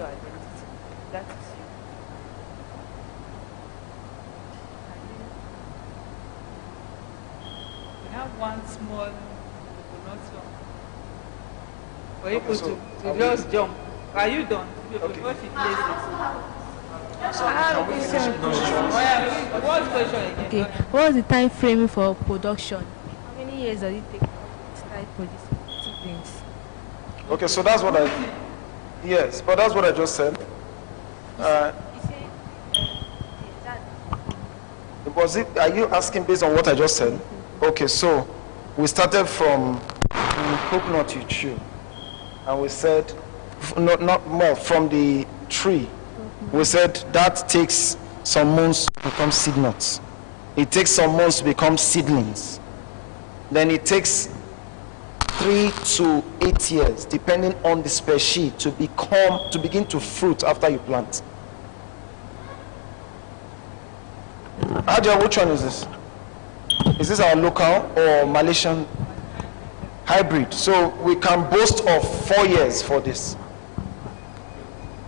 your identity. That is you. We have one small coconut for people to just jump. Are you done? Before she plays it. So can we finish the questions? What's the question again? Okay. What is the time frame for production? How many years does it take to start producing seedlings? Okay, so that's what I. Yes, but that's what I just said. Was it? Are you asking based on what I just said? Okay, so we started from the coconut you chew, and we said not more from the tree. We said that takes some months to become seed nuts. It takes some months to become seedlings. Then it takes 3 to 8 years, depending on the species, to begin to fruit after you plant. Aja, which one is this? Is this our local or Malaysian hybrid? So we can boast of 4 years for this.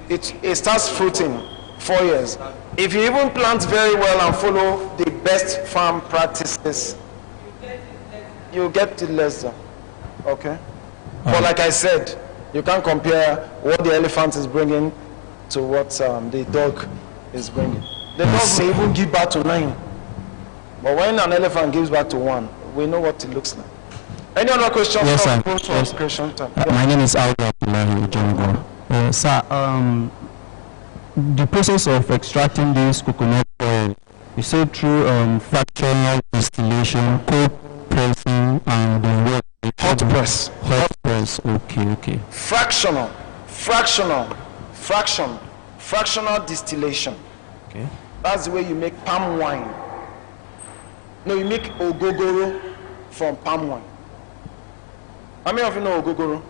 It starts fruiting 4 years. If you even plant very well and follow the best farm practices, you get it less than. Okay? But like I said, you can't compare what the elephant is bringing to what the dog is bringing. The dog may even give back to 9. But when an elephant gives back to 1, we know what it looks like. Any other questions? Yes, sir. Yes. My name is Aldo Jongo. Sir, the process of extracting this coconut oil, you said through fractional distillation, cold pressing, and then what? Hot press. Hot press. Okay. Fractional distillation. Okay. That's the way you make palm wine. No, you make ogogoro from palm wine. How many of you know ogogoro?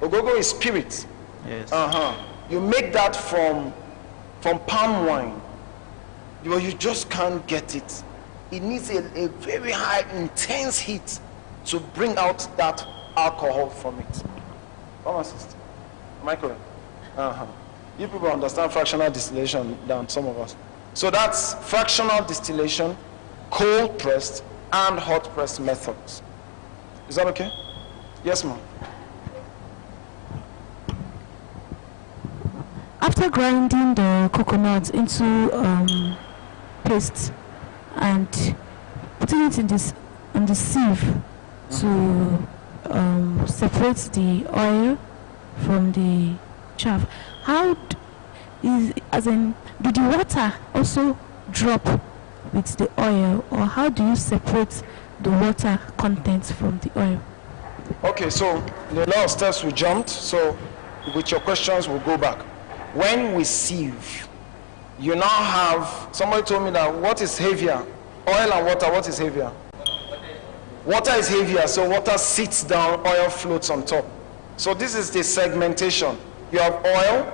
Ogogoro is spirit. Yes. You make that from palm wine. You just can't get it. It needs a very high, intense heat to bring out that alcohol from it. Pharmacist, am I correct? You people understand fractional distillation than some of us. So that's fractional distillation, cold pressed, and hot pressed methods. Is that okay? Yes, ma'am. After grinding the coconut into paste and putting it in the sieve to separate the oil from the chaff, do the water also drop with the oil, or how do you separate the water contents from the oil? Okay, so the lot of steps we jumped, so with your questions we'll go back. When we sieve, you now have, somebody told me that what is heavier? Oil and water, what is heavier? Water is heavier, so water sits down, oil floats on top. So this is the segmentation. You have oil,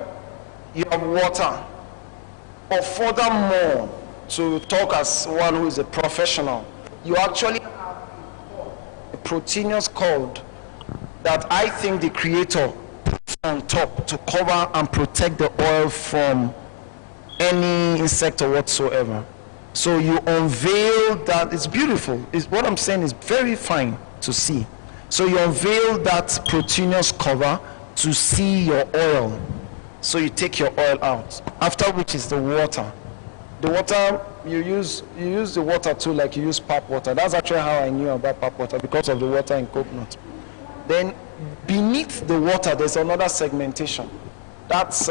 you have water. But furthermore, to talk as one who is a professional, you actually have a proteinous code that I think the creator puts on top to cover and protect the oil from any insect or whatsoever. So you unveil that. It's beautiful. What I'm saying is very fine to see. So you unveil that proteinous cover to see your oil. So you take your oil out. After which is the water. The water, you use the water too, like you use pap water. That's actually how I knew about pap water, because of the water in coconut. Then beneath the water, there's another segmentation. That's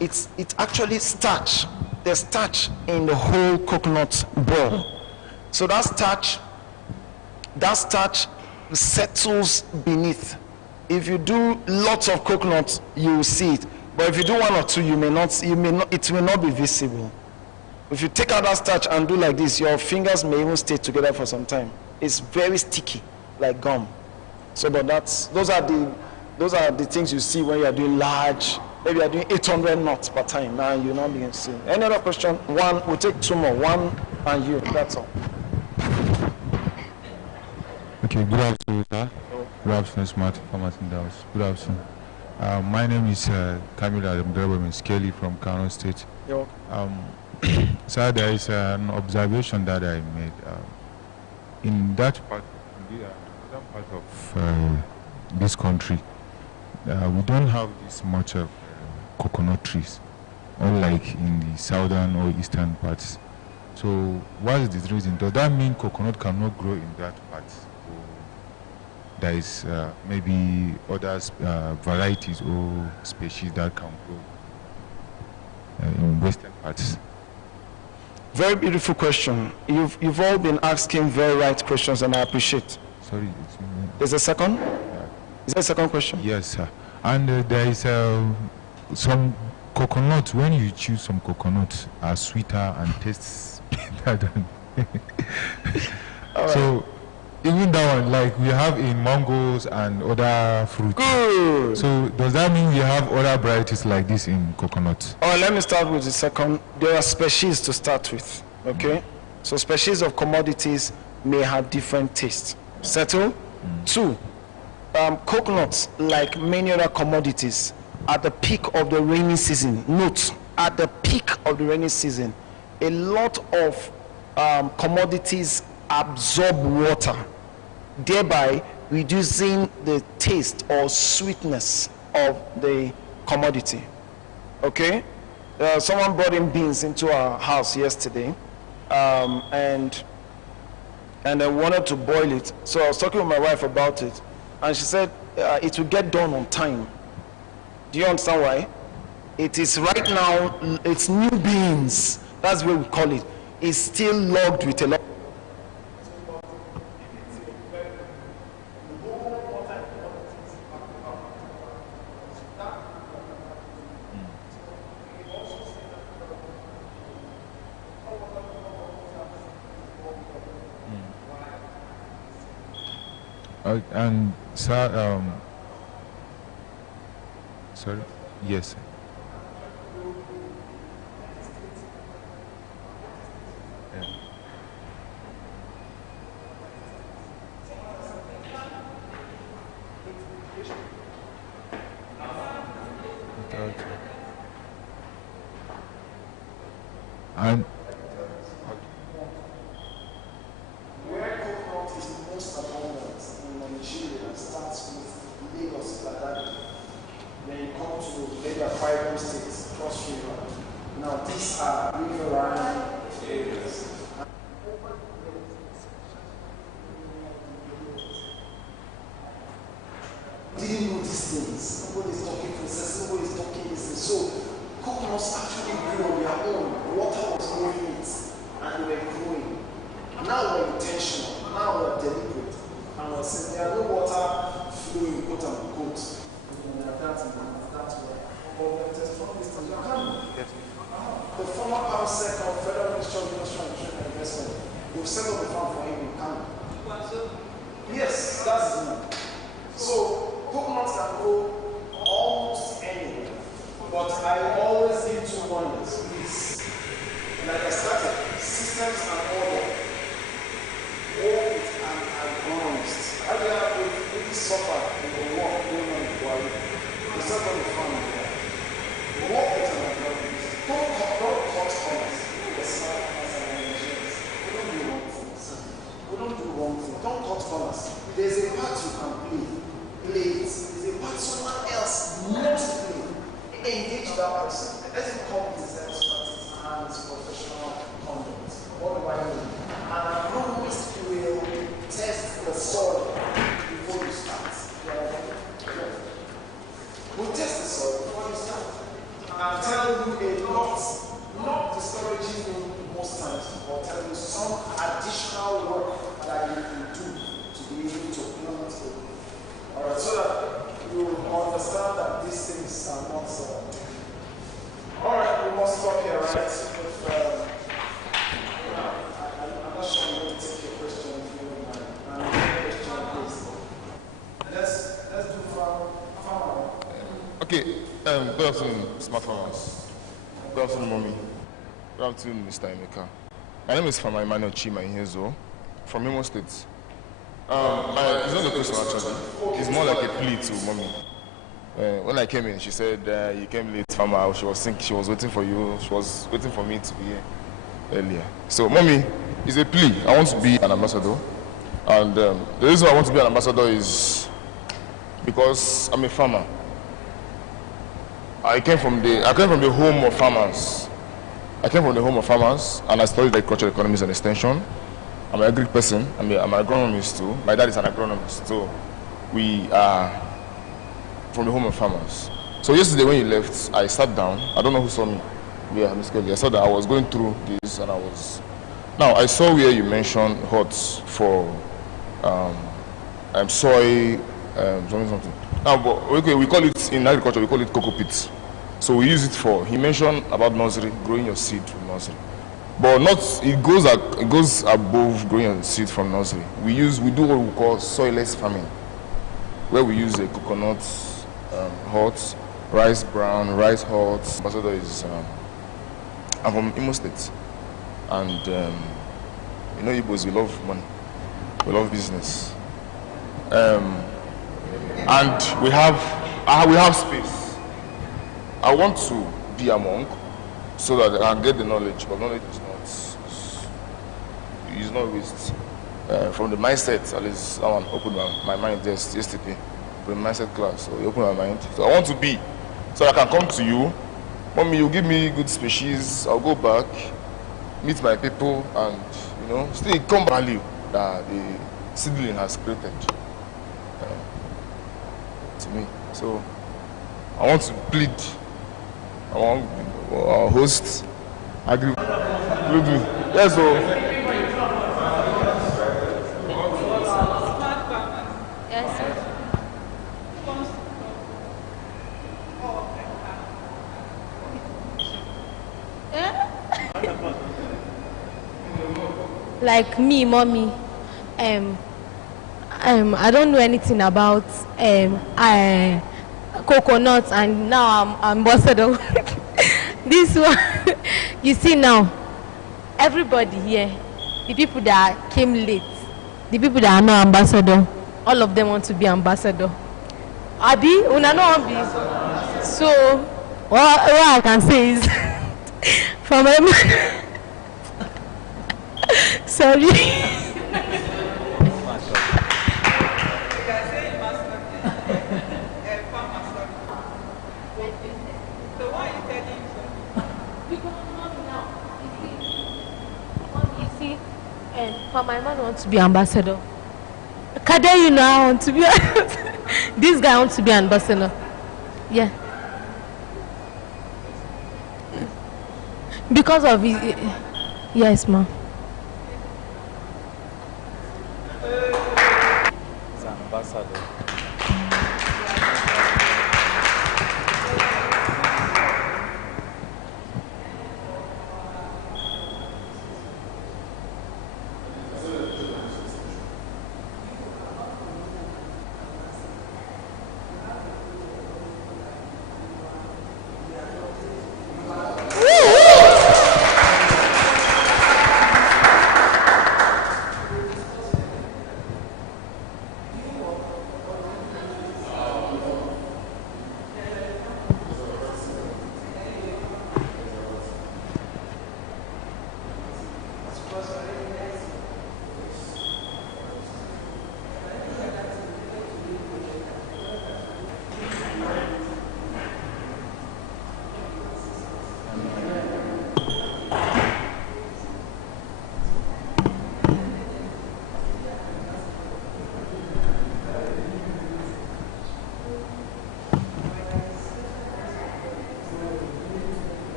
it's actually starch. There's starch in the whole coconut ball. So that starch settles beneath. If you do lots of coconut, you will see it. But if you do one or two, it will not be visible. If you take out that starch and do like this, your fingers may even stay together for some time. It's very sticky, like gum. So, but those are the things you see when you are doing large. Maybe you are doing 800 knots per time. Now you're not being seen. Any other question? One. We'll take two more. One and you. That's all. Okay. Good afternoon, sir. Good afternoon, Smart Farmers in the house. Good afternoon. My name is Camila Skelly from Kano State. You're Sir, there is an observation that I made. In that part, in the northern part of this country, we don't have this much of coconut trees, unlike in the southern or eastern parts. So, what is the reason? Does that mean coconut cannot grow in that part? Or there is maybe other varieties or species that can grow in western parts? very beautiful question. You've all been asking very right questions, and I appreciate. Sorry. There's a second? Is there a second question? Yes, sir. And there is some coconut. When you choose some coconuts, are sweeter and tastes better than. So even that one, like we have in mangoes and other fruits. Good. So does that mean we have other varieties like this in coconut? All right, let me start with the second. There are species to start with, okay? So species of commodities may have different tastes. Settle? Two, coconuts, like many other commodities, at the peak of the rainy season, note, at the peak of the rainy season, a lot of commodities absorb water, thereby reducing the taste or sweetness of the commodity. Okay? Someone brought in beans into our house yesterday, and I wanted to boil it. So I was talking with my wife about it, and she said it will get done on time. Do you understand why? It is right now, it's new beans. That's what we call it. It's still logged with a lot. And sir, sorry, yes. Sir. And Where coconut is most abundant in Nigeria starts with Lagos, Ladakh. Then you come to maybe a 5 states, Cross River. Now these are riverine areas. Didn't know these things. Nobody's talking process, nobody's talking this. So coconuts actually grew on their own. Water was growing it, and they were growing. Now we're intentional, now we're deliberate, and we're saying there are no water flowing, quote unquote. That's where. But there's from this time, you can. The former PAMSEC of Federal Ministry of Industry and Trade and Investment, we've set up the farm for him in Kano. Yes, that's his name. So, coconuts can go almost anywhere, but I always give 2 pointers, please. Like I started, systems and order. Work with an agronomist. I really suffer in the work going on in Buhari. It's not going to be fun. Work with an agronomist. Don't cut corners. We don't do wrong things. Don't cut corners. There's a part you can play it. There's a part someone else must play. Engage that person. Let him come with his expertise and his professional conduct. What do I mean? An agronomist will test the soil before you start. We'll test the soil before you start. And tell you a lot, not discouraging you most times, but tell you some additional work that you can do to be able to plant it. Alright, so that you understand that these things are not alright, we must stop here, right? I'm not sure I'm going to take your question if you don't mind. Question, please. Let's do farmer. Okay, good afternoon, smart farmers. Good afternoon, mommy. Good afternoon, Mr. Emeka. My name is Farmer Emmanuel Chima Ihezo from Imo State. It's not a question actually. It's more like a plea to mommy. When I came in, she said, you came late, farmer. She was thinking, she was waiting for you. She was waiting for me to be here earlier. So, mommy, it's a plea. I want to be an ambassador. And the reason I want to be an ambassador is because I'm a farmer. I came from the home of farmers. I came from the home of farmers, and I studied agricultural economics and extension. I'm an agri person. I'm an agronomist too. My dad is an agronomist. So we are from the home of farmers. So yesterday when you left, I sat down. I don't know who saw me. Yeah, Miss Kelly. I saw that I was going through this, and Now I saw where you mentioned huts for soy, something. Now, but okay, we call it in agriculture. We call it cocoa pits. So we use it for. He mentioned about nursery, growing your seed from nursery, but not. It goes above growing your seed from nursery. We do what we call soilless farming, where we use a coconut huts, rice brown, rice huts. Ambassador is. I'm from Imo State, and Igbos, we love money, we love business, and we have space. I want to be a monk so that I can get the knowledge, but knowledge is not waste. From the mindset, at least someone opened my mind just yesterday, from the mindset class, so he opened my mind. So I want to be, so I can come to you. Mommy, you give me good species, I'll go back, meet my people, and still come value that the seedling has created to me. So I want to plead. I want our host, Agrivest. Yes, so. Yes, sir. Like me, mommy, I don't know anything about coconuts, and now I'm ambassador. This one, you see now, everybody here, the people that came late, the people that are not ambassador, all of them want to be ambassador. Abi, una no want be. So, what I can say is, from my sorry. For my man wants to be ambassador. Kade, I want to be. This guy wants to be ambassador. Yeah. Because of his. Yes, ma'am. He's an ambassador.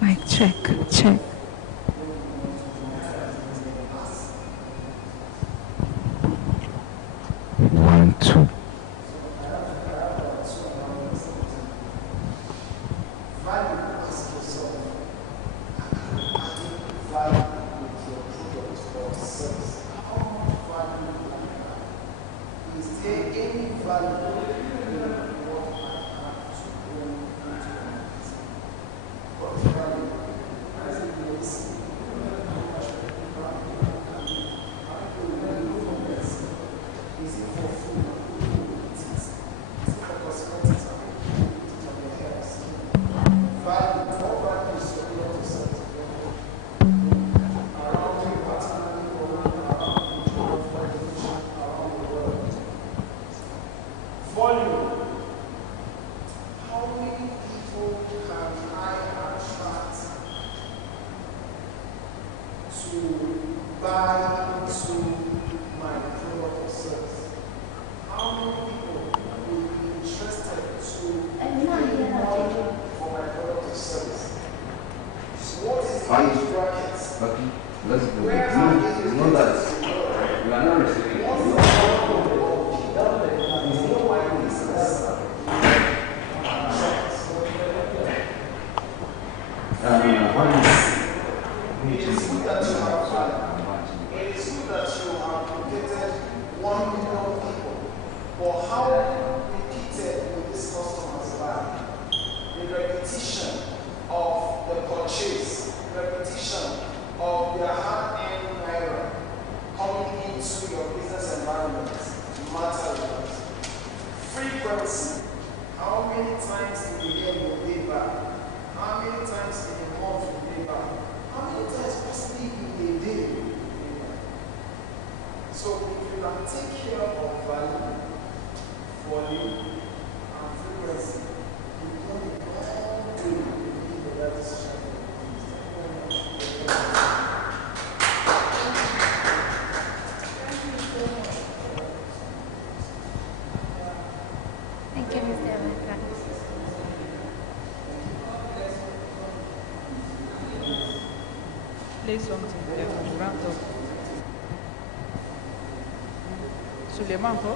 Mic check, check. One, two. Thank you, Mr. Emeka. Play something there for round up. Suleiman, go.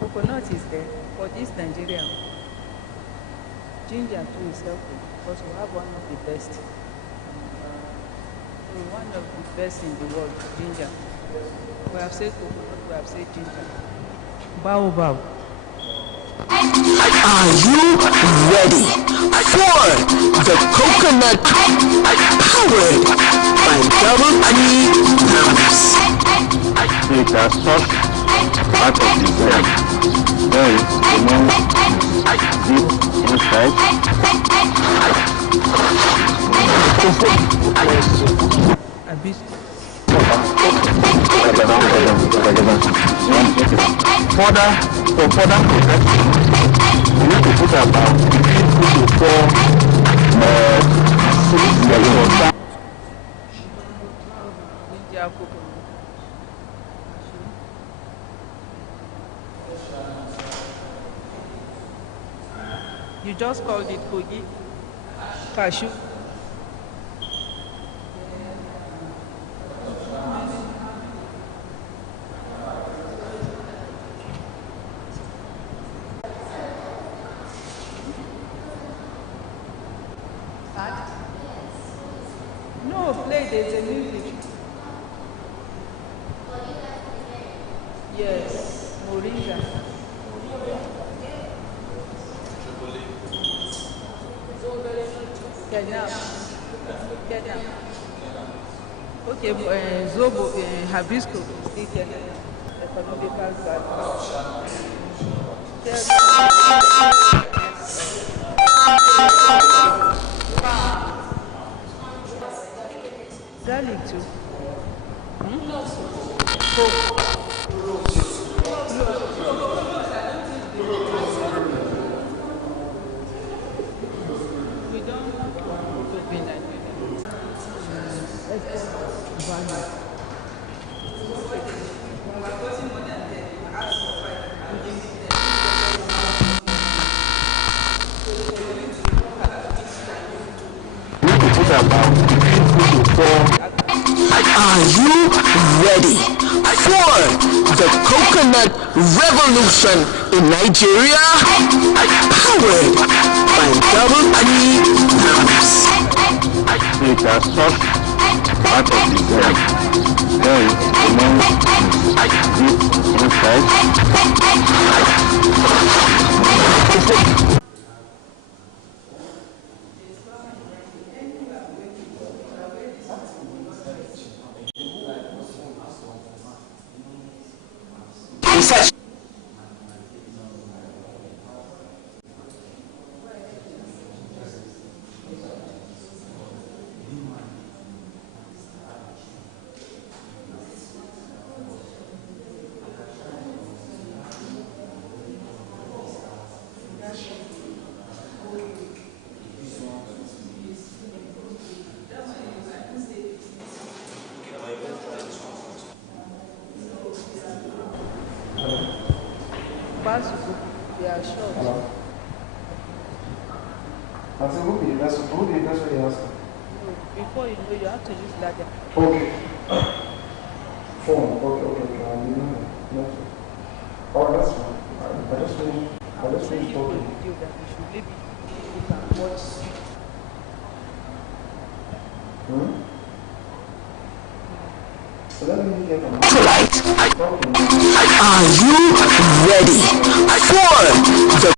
Coconut is there, for this Nigeria, ginger too is helpful because we have one of the best. One of the best in the world, ginger. We have said coconut, we have said ginger. Baobab. Are you ready for the coconut powered by double tree numbers? It has soft part of the bread. Then, deep inside. A bit. For further protection, you need to put about 3 to 4 ginger Coconut. You just called it kogi, cashew. there's a music. Yes, moringa. Kenya. Kenya. Okay, zobo, hibiscus, still Kenya. Economical value. Garlic too. We don't cook in Nigeria. Value. Are you ready for the coconut revolution in Nigeria? Powered by Double Tree Pounds. It has such part of the bread. Then, deep inside. They are short. Hello. I said, who did that's what you asked? Before you know, you have to use ladder. Okay. Phone. Okay. I didn't know. Oh, that's fine. I just finished talking. Video that you should maybe you can watch. So let me hear from Tonight, are you ready for the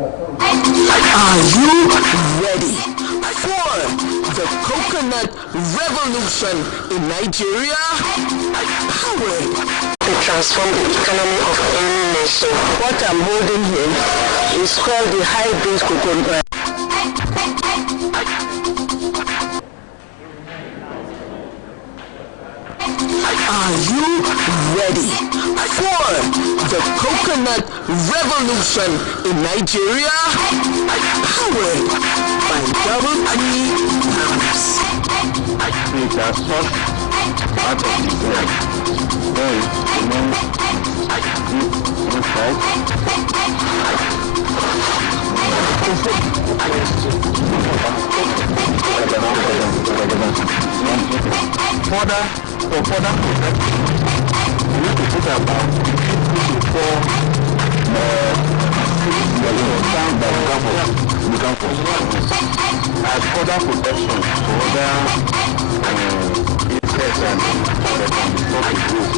Are you ready for the coconut revolution in Nigeria? Powered to transform the economy of any nation. What I'm holding here is called the hybrid coconut. Are you ready for the coconut revolution in Nigeria? Powered by Double E House. It has not part of the bread. Then inside. For further protection, we need to put about 2 to 4 as further protection for other insects and that can be stopped to grow.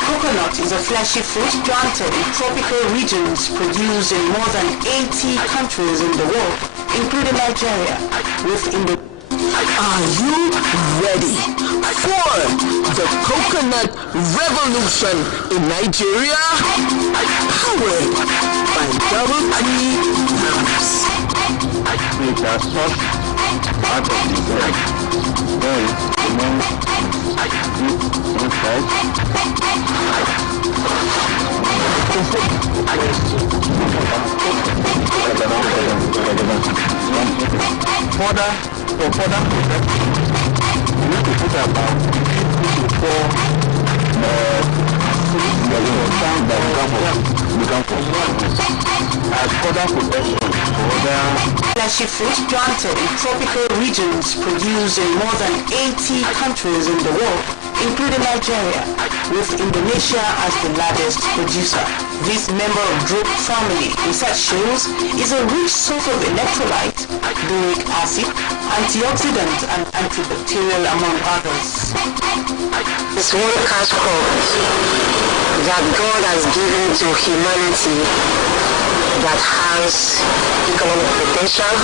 Coconut is a fleshy fruit planted in tropical regions, produced in more than 80 countries in the world, including Nigeria, within the... Are you ready for the coconut revolution in Nigeria? Powered by Double E House. It has not part of the bread. Then inside. For further protection, we need to put about 2 to 4 as further protection for other Fleshy fruit planted in tropical regions, produced in more than 80 countries in the world, including Nigeria, with Indonesia as the largest producer. This member of group family, research shows, is a rich source of electrolyte, boric acid, antioxidant, and antibacterial, among others. It's one cash crop that God has given to humanity that has economic potential,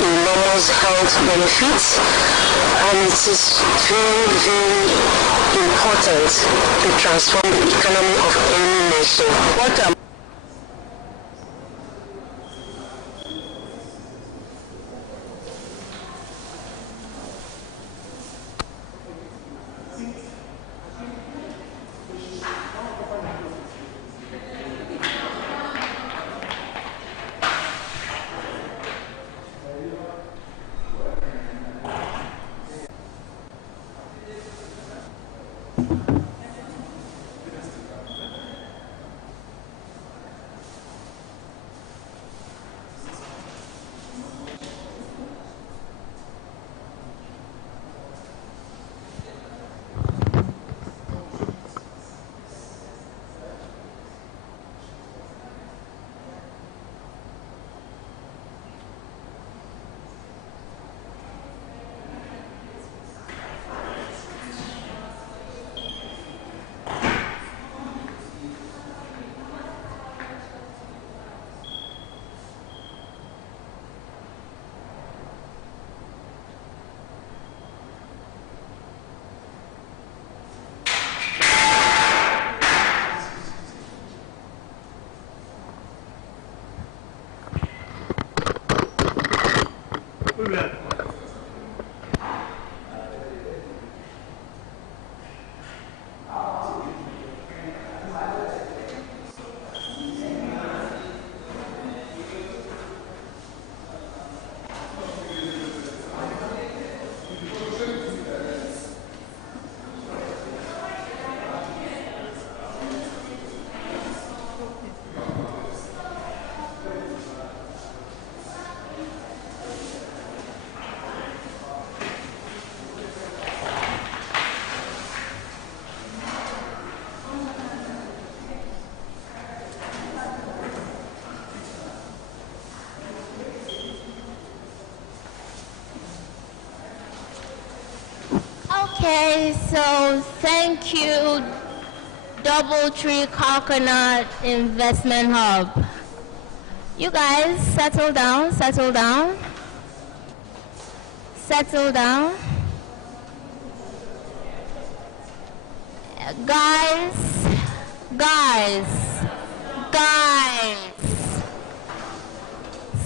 enormous health benefits, and it is very, very important to transform the economy of any nation. Okay, so thank you, DoubleTree Coconut Investment Hub. You guys settle down, settle down. Settle down. Guys,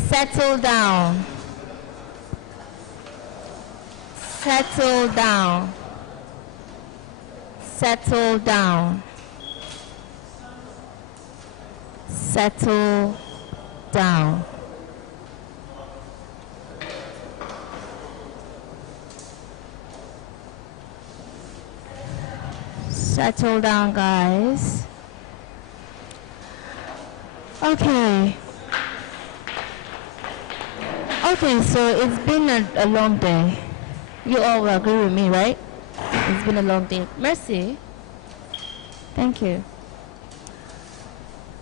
settle down. Settle down. Settle down. Settle down. Settle down, guys. Okay. Okay, so it's been a long day. You all will agree with me, right? It's been a long day. Mercy. Thank you.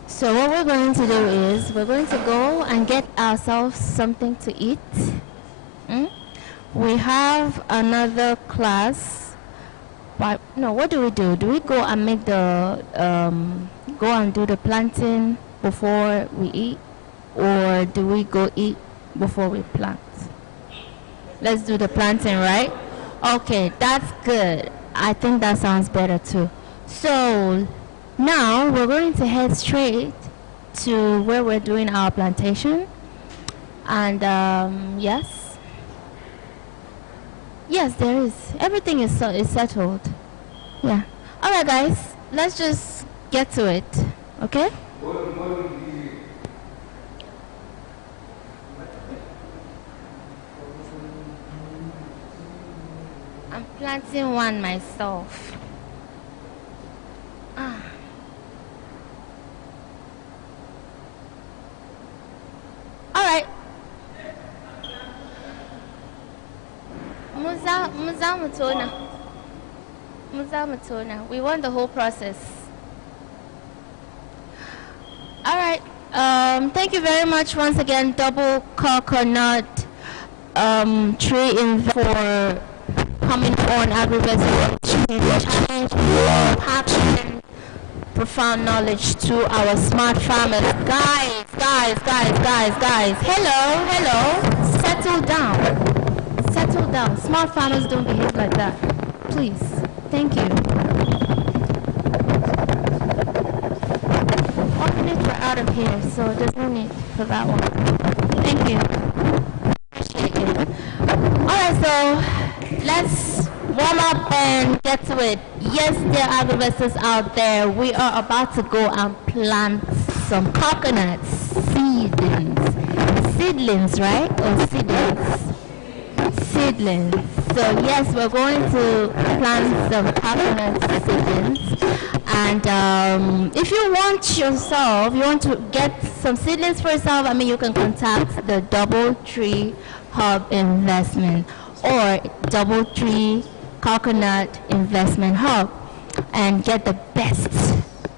So what we're going to do is we're going to go and get ourselves something to eat. We have another class. But no, what do? Do we go and make the go and do the planting before we eat, or do we go eat before we plant? Let's do the planting, right? Okay, that's good. I think that sounds better too. So now we're going to head straight to where we're doing our plantation. And yes, there is. Everything is settled. Yeah. All right, guys. Let's just get to it. Okay? I'm planting one myself. All right. Muzamatona. We want the whole process. All right. Thank you very much once again, Double Coconut Tree for coming on Agrivest challenge, passing profound knowledge to our smart farmers. Guys. Hello. Settle down. Smart farmers don't behave like that. Please. Thank you. 1 minute we're out of here, so there's no need for that one. Thank you. Appreciate it. Alright, so let's warm up and get to it. Yes, there are Agrivesters out there. We are about to go and plant some coconut seedlings, right? Or seedlings. So yes, we're going to plant some coconut seedlings. And if you want to get some seedlings for yourself, you can contact the DoubleTree Hub Investment or DoubleTree Coconut Investment Hub and get the best.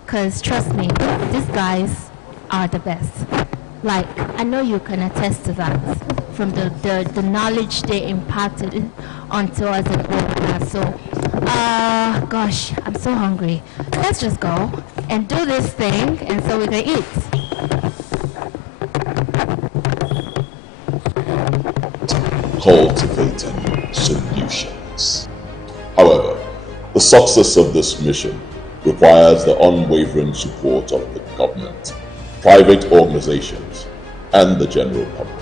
Because trust me, these guys are the best. Like, I know you can attest to that from the knowledge they imparted onto us in all class. So, gosh, I'm so hungry. Let's just go and do this thing, and so we can eat. Cultivating solutions. However, the success of this mission requires the unwavering support of the government, private organizations, and the general public.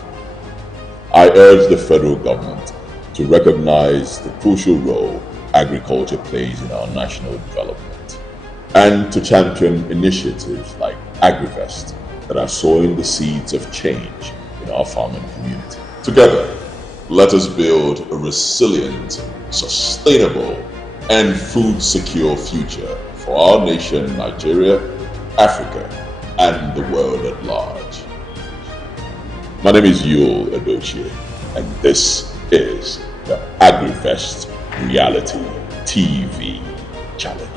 I urge the federal government to recognize the crucial role agriculture plays in our national development and to champion initiatives like Agrivest that are sowing the seeds of change in our farming community. Together, let us build a resilient, sustainable, and food-secure future for our nation, Nigeria, Africa, and the world at large. My name is Yul Edochie, and this is the Agrivest Reality TV Challenge.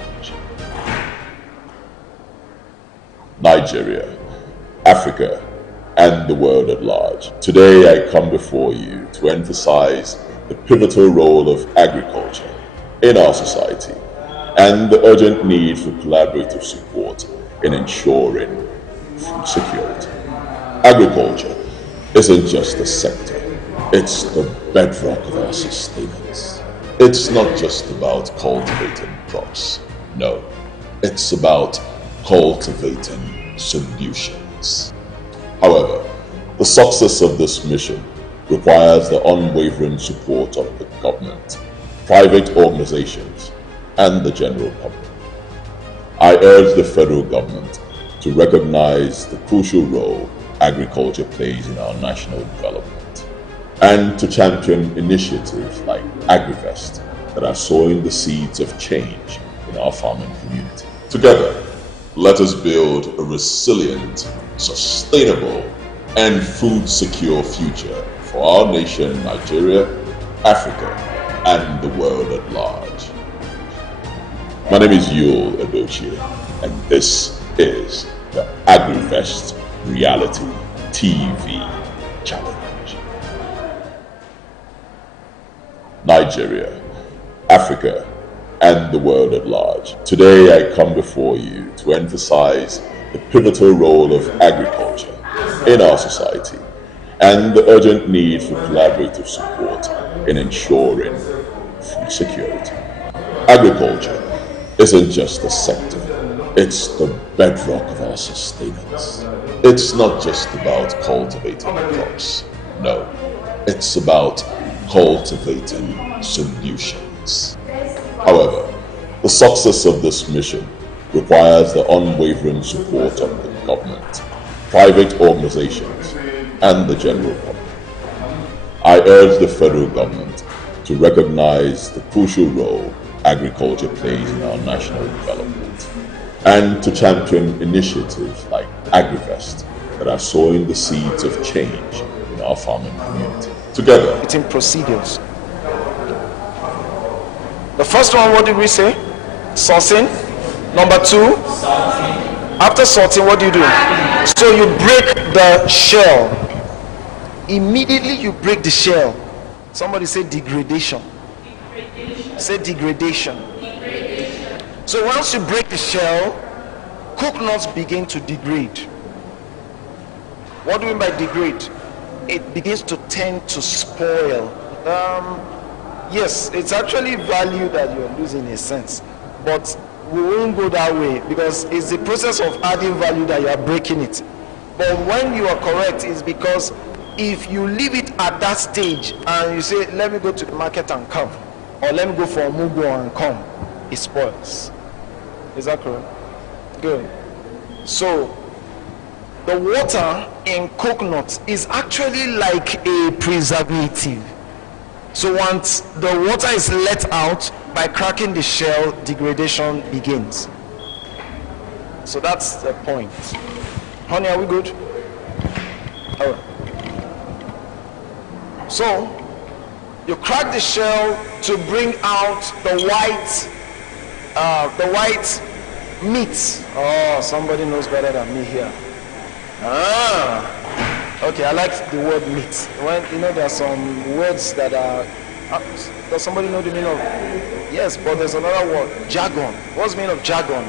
Nigeria, Africa, and the world at large. Today I come before you to emphasize the pivotal role of agriculture in our society and the urgent need for collaborative support in ensuring food security. Agriculture isn't just a sector, it's the bedrock of our sustenance. It's not just about cultivating crops, no, it's about cultivating solutions. However, the success of this mission requires the unwavering support of the government, private organizations, and the general public. I urge the federal government to recognize the crucial role agriculture plays in our national development and to champion initiatives like Agrivest that are sowing the seeds of change in our farming community. Together, let us build a resilient, sustainable, and food-secure future for our nation, Nigeria, Africa, and the world at large. My name is Yul Edochie, and this is the Agrivest Reality TV Challenge. Nigeria, Africa, and the world at large. Today I come before you to emphasize the pivotal role of agriculture in our society and the urgent need for collaborative support in ensuring food security. Agriculture isn't just a sector, it's the bedrock of our sustenance. It's not just about cultivating crops, no, it's about cultivating solutions. However, the success of this mission requires the unwavering support of the government, private organizations, and the general public. I urge the federal government to recognize the crucial role agriculture plays in our national development and to champion initiatives like Agrivest that are sowing the seeds of change in our farming community. Together, It's in procedures. The first one, what did we say? Sourcing. Number two, after sorting, what do you do? So you break the shell. Immediately you break the shell. Somebody say degradation. Say degradation. So once you break the shell, coconuts begin to degrade. What do we mean by degrade? It begins to tend to spoil. Yes, it's actually value that you're losing in a sense, but we won't go that way because it's the process of adding value that you are breaking it. But when you are correct, it's because if you leave it at that stage and you say, let me go to the market and come, or let me go for a mugo and come, it spoils. Is that correct? Good. So the water in coconut is actually like a preservative. So once the water is let out, by cracking the shell, degradation begins. So that's the point. Honey, are we good? All right. So you crack the shell to bring out the white meat. Oh, somebody knows better than me here. Okay, I like the word meat. When you know there are some words that are. Does somebody know the meaning of? Yes, but there's another word, jargon. What's the meaning of jargon?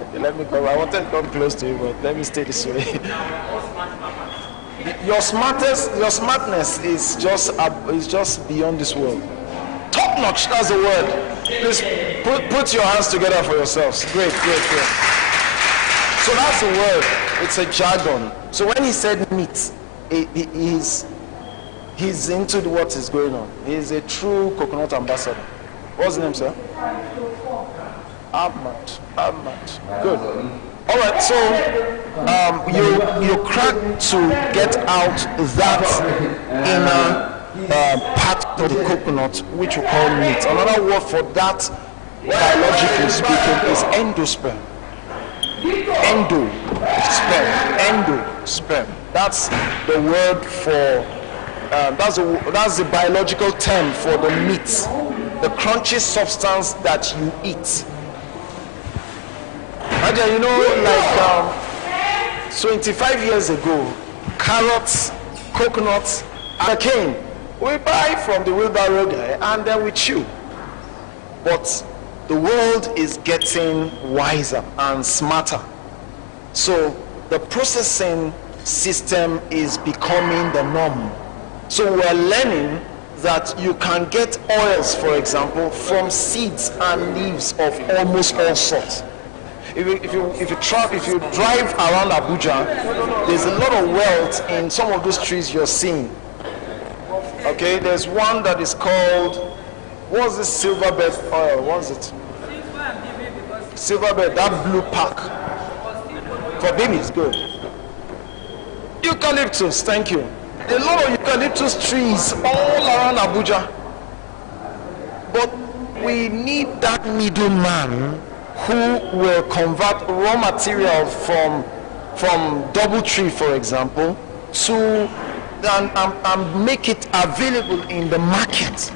Okay, let me come. I wanted to come close to you, but let me stay this way. Your smartness is just beyond this world. Top notch. That's the word. Please put your hands together for yourselves. Great. So that's the word. It's a jargon. So when he said meat, he's into what is going on. He's a true coconut ambassador. What's the name, sir? Ahmad. Good. All right. So you crack to get out that inner part of the coconut, which we call meat. Another word for that, biologically speaking, is endosperm. Endosperm. That's the word for. That's the biological term for the meat, the crunchy substance that you eat. Aja, you know, like 25 years ago, carrots, coconuts, and cane We buy from the wheelbarrow guy and then we chew. But the world is getting wiser and smarter. So the processing system is becoming the norm. So we're learning that you can get oils, for example, from seeds and leaves of almost all sorts. If you drive around Abuja, there's a lot of wealth in some of those trees you're seeing. Okay, there's one that is called, what's this silverbird oil? What's it? Silverbird, that blue pack. For babies, good. Eucalyptus, thank you. A lot of eucalyptus trees all around Abuja. But we need that middleman who will convert raw material from double tree, for example, to and make it available in the market.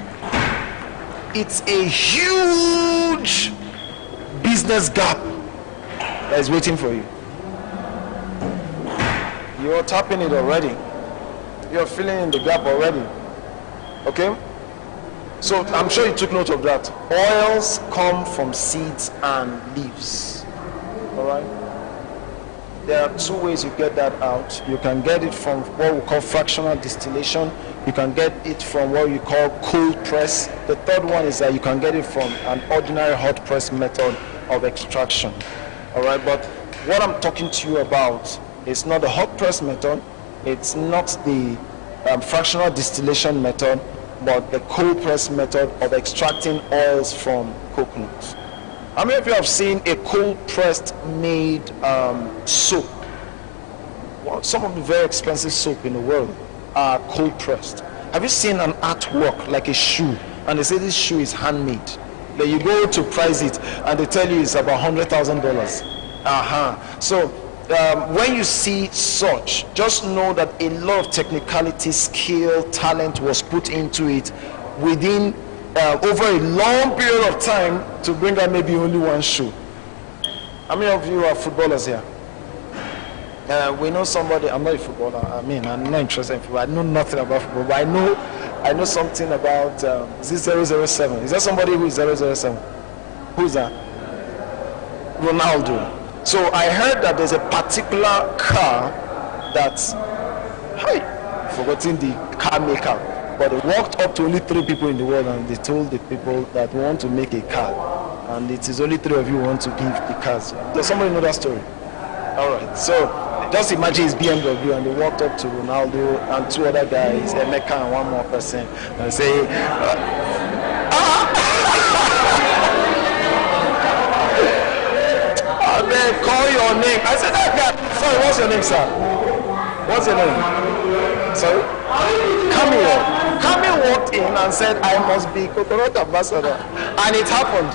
It's a huge business gap that is waiting for you. You're tapping it already. You're filling in the gap already. Okay? So I'm sure you took note of that. Oils come from seeds and leaves. All right? There are two ways you get that out. You can get it from what we call fractional distillation. You can get it from what you call cold press. The third one is that you can get it from an ordinary hot press method of extraction. All right? But what I'm talking to you about is not the hot press method. It's not the fractional distillation method, but the cold press method of extracting oils from coconuts. How many of you have seen a cold pressed made soap? Well, some of the very expensive soap in the world are cold pressed. Have you seen an artwork like a shoe and they say this shoe is handmade? Then you go to price it and they tell you it's about $100,000. So when you see such, just know that a lot of technicality, skill, talent was put into it within over a long period of time to bring out maybe only one shoe. How many of you are footballers here? We know somebody. I'm not a footballer. I'm not interested in football. I know nothing about football, but I know something about is this 007? Is there somebody who is 007? Who's that? Ronaldo. So I heard that there's a particular car that's, forgetting the car maker, but they walked up to only 3 people in the world and they told the people that we want to make a car, and it is only 3 of you who want to give the cars. Does somebody know that story? All right, so just imagine it's BMW and they walked up to Ronaldo and 2 other guys, Emeka and 1 more person, and say, call your name. I said, that guy. Sorry, what's your name, sir? What's your name? Sorry? Camille walked in and said, I must be coconut ambassador. And it happened.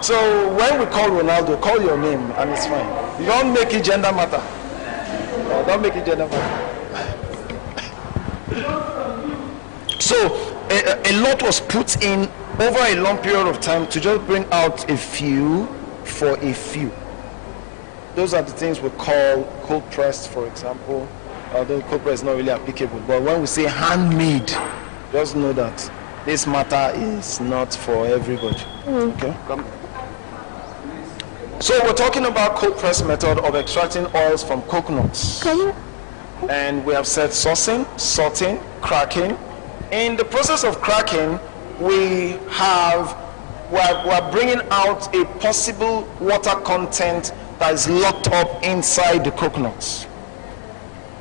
So when we call Ronaldo, call your name and it's fine. You don't make it gender matter. No, don't make it gender matter. So a lot was put in over a long period of time to just bring out a few for a few. Those are the things we call cold pressed, for example. Although cold press is not really applicable, but when we say handmade, just know that this matter is not for everybody. Okay. So we're talking about cold press method of extracting oils from coconuts. And we have said sourcing, sorting, cracking. In the process of cracking, we're bringing out a possible water content that is locked up inside the coconuts.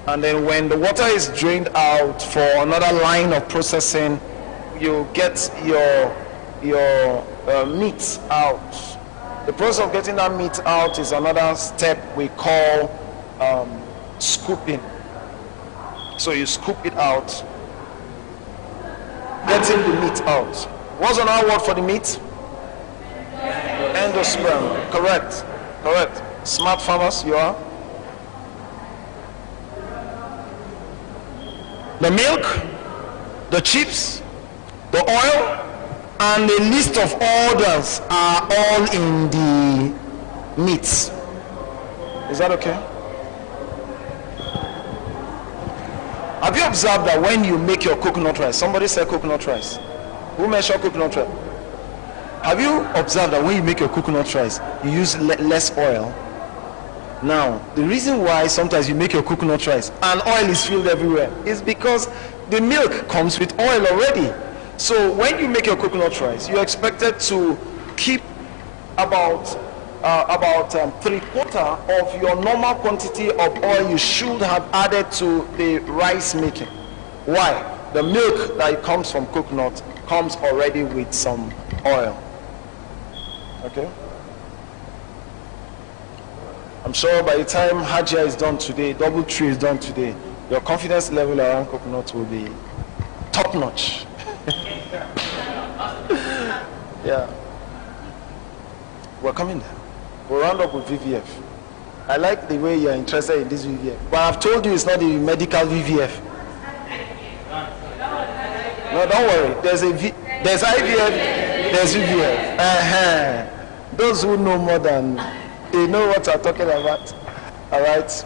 And then when the water is drained out for another line of processing, you get your meat out. The process of getting that meat out is another step we call scooping. So you scoop it out, getting the meat out. What's another word for the meat? Endosperm. Correct. Smart farmers, you are. The milk, the chips, the oil, and a list of orders are all in the meats. Is that okay? Have you observed that when you make your coconut rice, somebody said coconut rice. Who mentioned coconut rice? Have you observed that when you make your coconut rice, you use less oil? Now, the reason why sometimes you make your coconut rice and oil is filled everywhere is because the milk comes with oil already. So when you make your coconut rice, you're expected to keep about 3/4 of your normal quantity of oil you should have added to the rice making. Why? The milk that comes from coconut comes already with some oil. Okay? I'm sure by the time Hajia is done today, Double Tree is done today, your confidence level around coconut will be top notch. Yeah. We're coming there. We'll round up with VVF. I like the way you're interested in this VVF. But I've told you it's not the medical VVF. No, don't worry. There's IVF, there's VVF. Those who know more than, they know what I'm talking about. All right?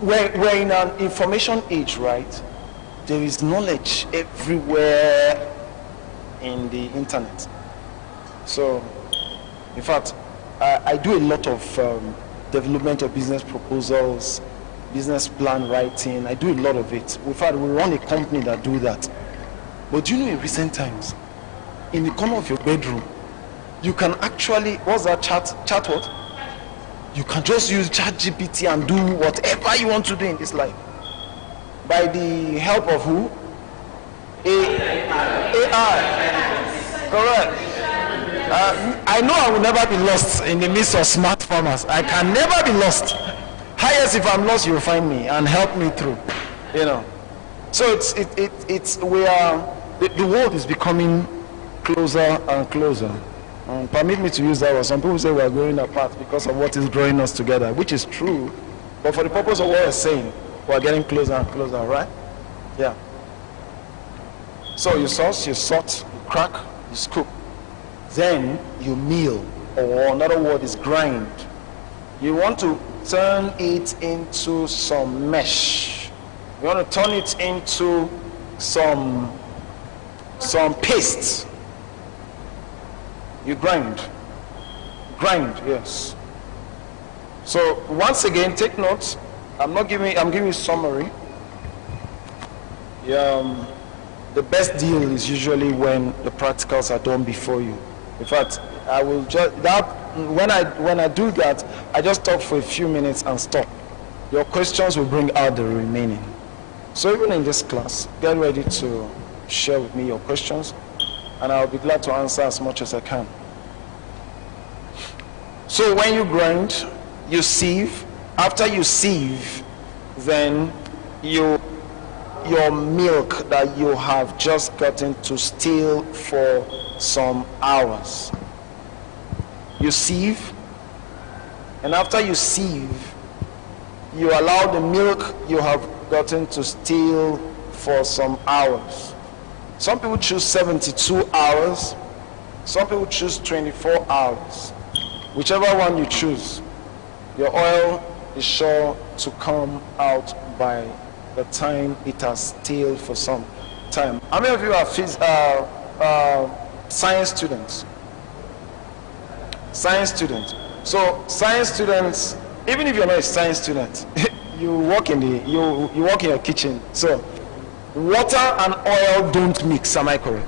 We're in an information age, right? There is knowledge everywhere in the internet. So, in fact, I do a lot of development of business proposals, business plan writing. I do a lot of it. In fact, we run a company that do that. But do you know in recent times, in the corner of your bedroom, you can actually, what's that chat what? You can just use ChatGPT and do whatever you want to do in this life. By the help of who? AI. Correct. I know I will never be lost in the midst of smart farmers. I can never be lost. Highest, if I'm lost, you'll find me and help me through. You know. So the world is becoming closer and closer. Permit me to use that word. Some people say we are going apart because of what is drawing us together, which is true. But for the purpose of what we're saying, we're getting closer and closer, right? Yeah. So you sauce, you salt, you crack, you scoop. Then you meal, or another word is grind. You want to turn it into some mesh. You want to turn it into some paste. You grind, yes. So once again, take notes. I'm giving you a summary. The best deal is usually when the practicals are done before you. In fact, I will just when I do that, I just talk for a few minutes and stop. Your questions will bring out the remaining. So even in this class, get ready to share with me your questions, and I'll be glad to answer as much as I can. So when you grind, you sieve. After you sieve, then your milk that you have just gotten to still for some hours. You sieve, and after you sieve, you allow the milk you have gotten to still for some hours. Some people choose 72 hours, some people choose 24 hours. Whichever one you choose, your oil is sure to come out by the time it has stayed for some time. How many of you are science students? Science students. So science students, even if you're not a science student, you work in your kitchen. So water and oil don't mix, am I correct?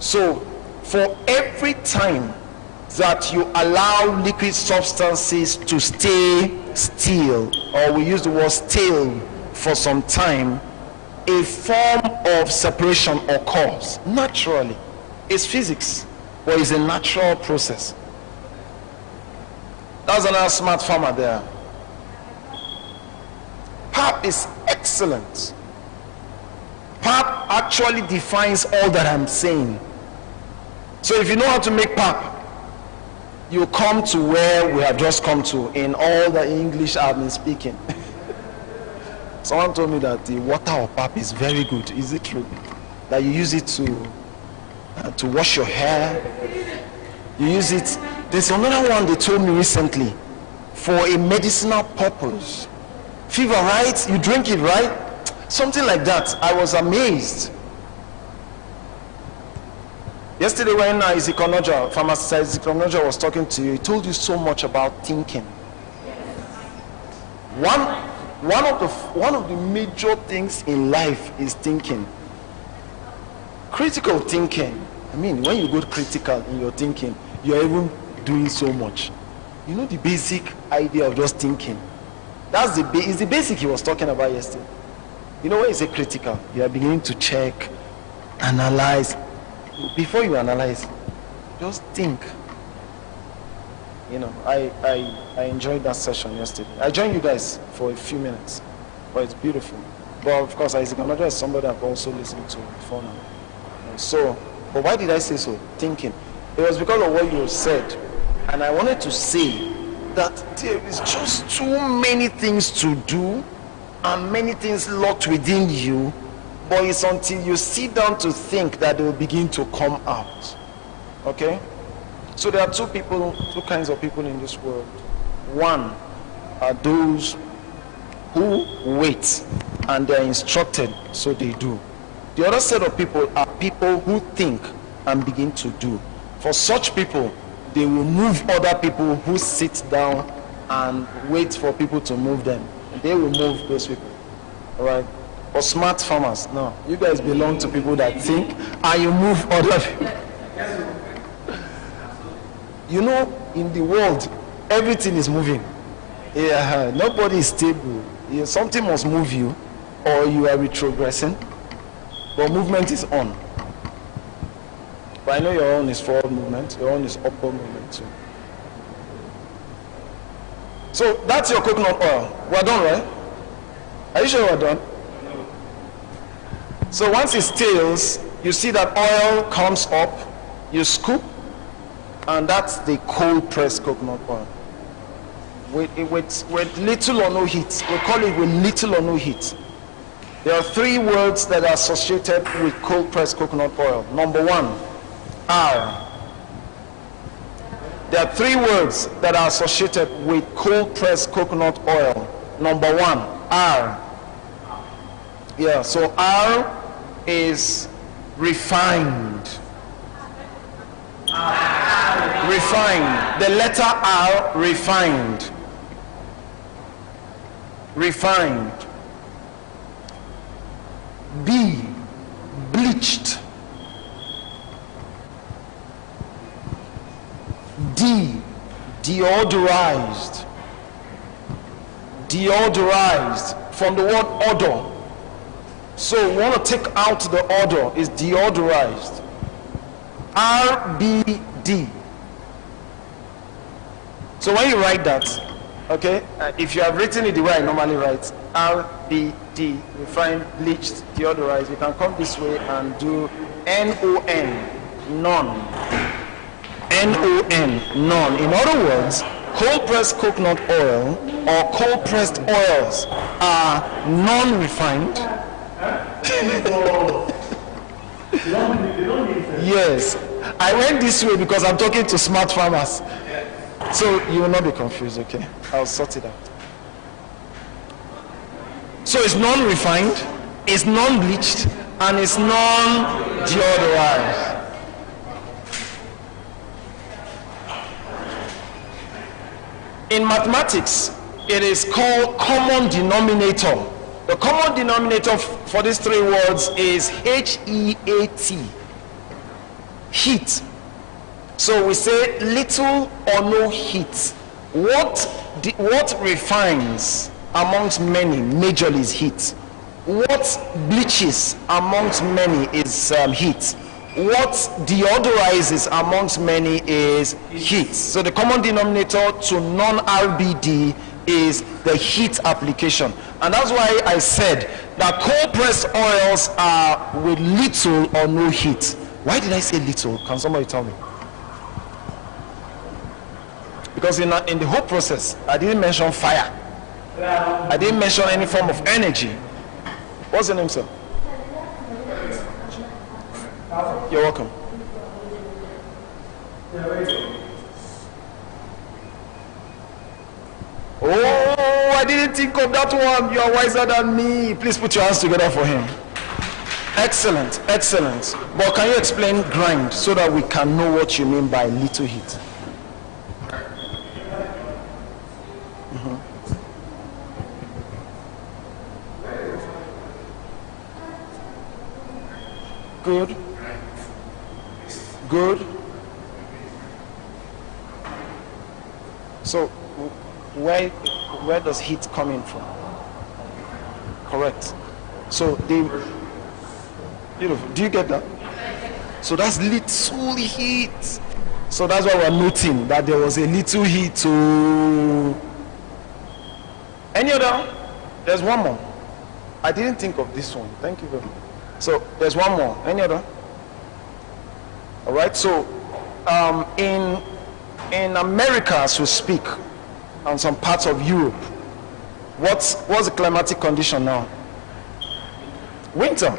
So for every time that you allow liquid substances to stay still, or we use the word stale for some time, a form of separation occurs naturally. It's physics, but it's a natural process. That's another smart farmer there. Pap is excellent. Pap actually defines all that I'm saying. So if you know how to make pap, you come to where we have just come to in all the English I've been speaking. Someone told me that the water of pap is very good. Is it true? That you use it to wash your hair. You use it. There's another one they told me recently for a medicinal purpose. Fever, right? You drink it, right? Something like that. I was amazed. Yesterday when Ezekiel Noja, pharmacist Ezekiel Noja was talking to you, he told you so much about thinking. One of the major things in life is thinking. Critical thinking. I mean, when you go critical in your thinking, you're even doing so much. You know the basic idea of just thinking. That's is the basic he was talking about yesterday. You know when you say critical, you are beginning to check, analyze. Before you analyze, just think. You know, I enjoyed that session yesterday. I joined you guys for a few minutes, but it's beautiful. But of course, Isaac Another is somebody I've also listened to before now. So, but why did I say so? Thinking. It was because of what you said, and I wanted to say that there is just too many things to do, and many things locked within you. But it's until you sit down to think that they will begin to come out. Okay? So there are two kinds of people in this world. One are those who wait and they are instructed, so they do. The other set of people are people who think and begin to do. For such people, they will move other people who sit down and wait for people to move them. They will move those people. All right? Or smart farmers. No, you guys belong to people that think and you move other people. You know, in the world, everything is moving. Yeah, nobody is stable. Yeah, something must move you, or you are retrogressing. But movement is on. But I know your own is forward movement, your own is upward movement too. So that's your coconut oil. We're done, right? Are you sure we're done? So once it stills, you see that oil comes up, you scoop, and that's the cold pressed coconut oil. With little or no heat. We call it with little or no heat. There are three words that are associated with cold pressed coconut oil. Number one, R. There are three words that are associated with cold pressed coconut oil. Number one, R. Yeah, so R is refined. Refined. The letter R, refined. Refined. B, bleached. D, deodorized. Deodorized, from the word odor. So we want to take out the odor, is deodorized. RBD. So when you write that, okay, if you have written it the way I normally write, RBD, refined, bleached, deodorized, you can come this way and do NON, none. NON, none. In other words, cold pressed coconut oil or cold pressed oils are non-refined. Yes, I went this way because I'm talking to smart farmers, so you will not be confused. Okay, I'll sort it out. So it's non-refined, it's non-bleached, and it's non-deodorized. In mathematics, it is called common denominator. The common denominator for these three words is HEAT, heat. So we say little or no heat. What refines amongst many majorly is heat. What bleaches amongst many is heat. What deodorizes amongst many is heat. So the common denominator to non-RBD is the heat application. And that's why I said that cold pressed oils are with little or no heat. Why did I say little? Can somebody tell me? Because in the whole process, I didn't mention fire. I didn't mention any form of energy. What's the name, sir? You're welcome. Oh, I I didn't think of that one. You are wiser than me. Please put your hands together for him. Excellent, excellent. But can you explain grind so that we can know what you mean by little heat? Good. Good. So, where does heat come in from? Correct. So, beautiful. Do you get that? So that's little heat. So that's why we're noting that there was a little heat to... Any other? There's one more. I didn't think of this one. Thank you very much. So there's one more. Any other? All right. So in America, as we speak, and some parts of Europe, what's the climatic condition now? Winter.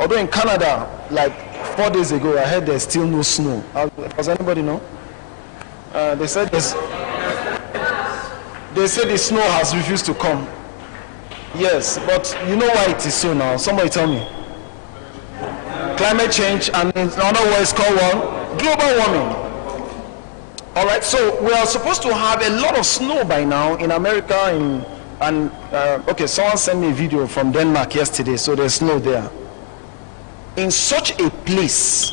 Although in Canada, like 4 days ago, I heard there's still no snow. Does anybody know? They said the snow has refused to come. Yes, but you know why it is so now? Somebody tell me. Climate change, and in other words, called what? Global warming. All right, so we are supposed to have a lot of snow by now in America. Okay, someone sent me a video from Denmark yesterday, so there's snow there. In such a place,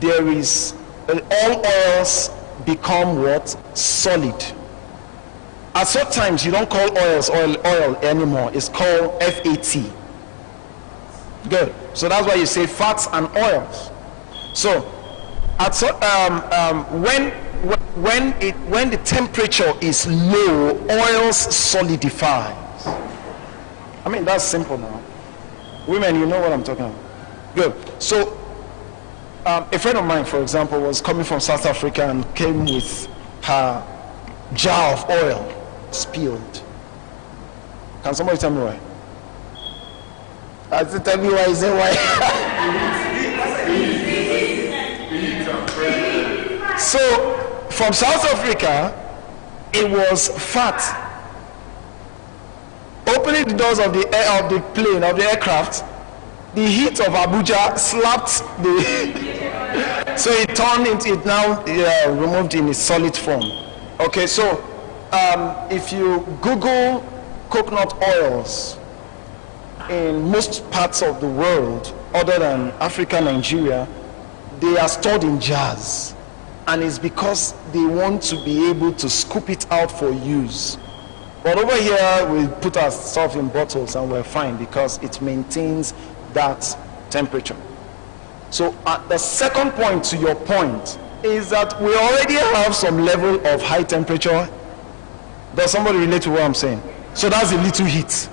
there is all oils become what? Solid. At some times, you don't call oils oil anymore. It's called FAT. Good. So that's why you say fats and oils. So, when the temperature is low, oils solidify. I mean, that's simple now. Women, you know what I'm talking about. Good. So, a friend of mine, for example, was coming from South Africa and came with her jar of oil spilled. Can somebody tell me why? I have to tell you why. Is it why? So, from South Africa, it was fat. Opening the doors of the plane, of the aircraft, the heat of Abuja slapped the so it turned into it now removed in a solid form. Okay, so if you Google coconut oils in most parts of the world other than Africa, Nigeria, they are stored in jars, and it's because they want to be able to scoop it out for use. But over here we put our stuff in bottles and we're fine because it maintains that temperature. So the second point to your point is that we already have some level of high temperature. Does somebody relate to what I'm saying? So that's a little heat.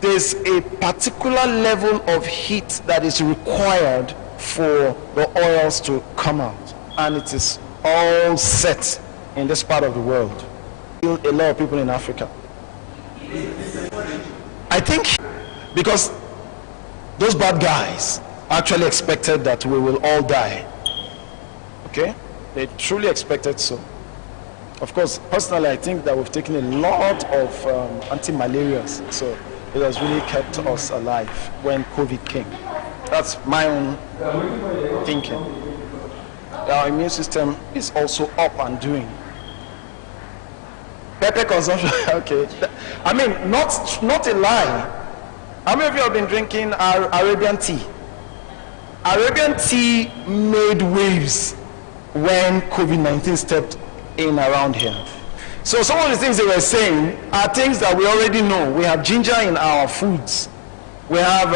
There's a particular level of heat that is required for the oils to come out, and it is all set in this part of the world. A lot of people in Africa, I think, because those bad guys actually expected that we will all die. Okay, they truly expected so. Of course, personally, I think that we've taken a lot of anti-malarials, so it has really kept us alive when COVID came. That's my own thinking. Our immune system is also up and doing. Pepper consumption, okay. I mean, not a lie. How many of you have been drinking Arabian tea? Arabian tea made waves when COVID-19 stepped in around here. So some of the things they were saying are things that we already know. We have ginger in our foods. We have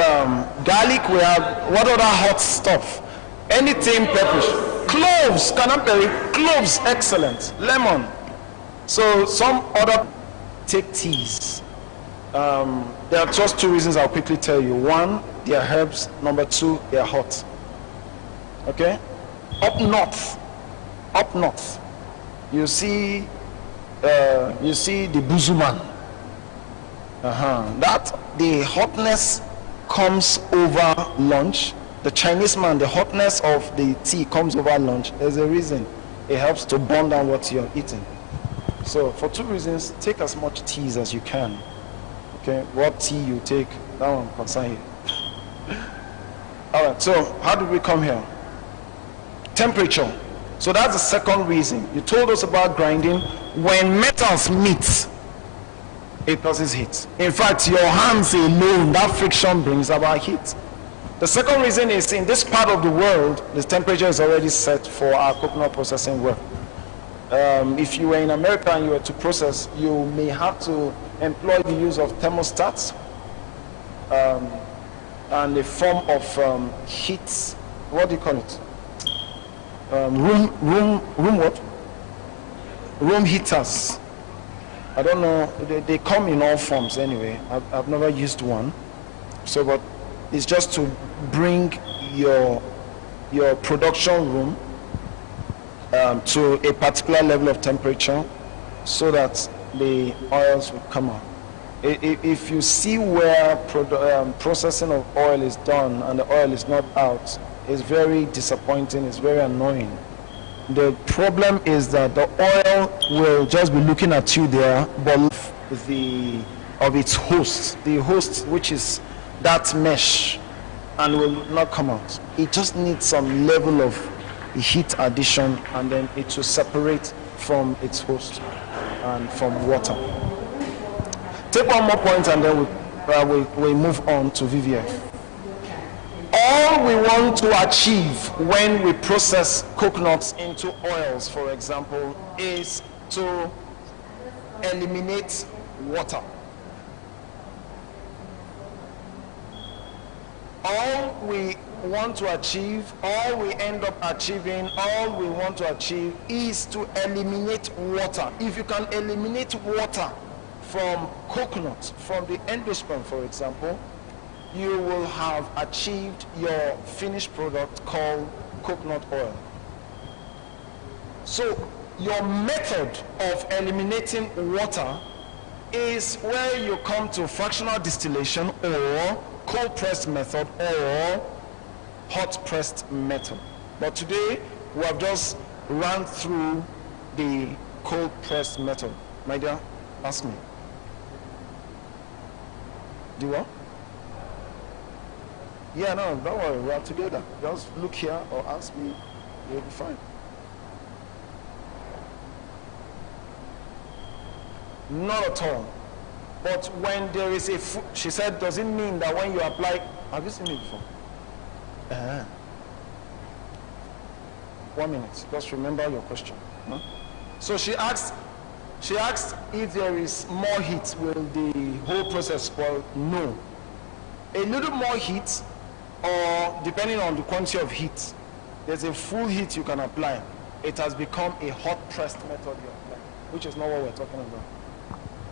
garlic. We have what other hot stuff? Anything pepperish. Cloves, canamperi, cloves, excellent. Lemon. So some other take teas. There are just two reasons I'll quickly tell you. One, they are herbs. Number two, they are hot. Okay? Up north, you see the buzuman. That the hotness comes over lunch. The Chinese man, the hotness of the tea comes over lunch. There's a reason. It helps to burn down what you're eating. So for two reasons, take as much teas as you can. Okay, what tea you take, that one concern you. All right, so how did we come here? Temperature. So that's the second reason. You told us about grinding. When metals meet, it causes heat. In fact, your hands alone, that friction brings about heat. The second reason is in this part of the world, the temperature is already set for our coconut processing work. If you were in America and you were to process, you may have to employ the use of thermostats and a form of heat. What do you call it? Room heaters. I don't know. They come in all forms anyway. I've never used one. So, but it's just to bring your production room to a particular level of temperature so that the oils will come out. If you see where processing of oil is done and the oil is not out, it's very disappointing, it's very annoying. The problem is that the oil will just be looking at you there, but of its host, the host which is that mesh, and will not come out. It just needs some level of heat addition, and then it will separate from its host and from water. Take one more point and then we move on to VVF. All we want to achieve when we process coconuts into oils, for example, is to eliminate water. All we want to achieve, all we end up achieving, all we want to achieve is to eliminate water. If you can eliminate water from coconut, from the endosperm, for example, you will have achieved your finished product called coconut oil. So your method of eliminating water is where you come to fractional distillation or cold pressed method or hot pressed method. But today we have just run through the cold pressed method. My dear, ask me. Do what? Yeah, no, don't worry, we are together. Just look here or ask me, you'll be fine. Not at all. But when there is a, she said, does it mean that when you apply, have you seen it before? 1 minute, just remember your question. Huh? So she asked if there is more heat, will the whole process spoil? No. A little more heat, or depending on the quantity of heat, there's a full heat you can apply. It has become a hot pressed method you apply, which is not what we're talking about.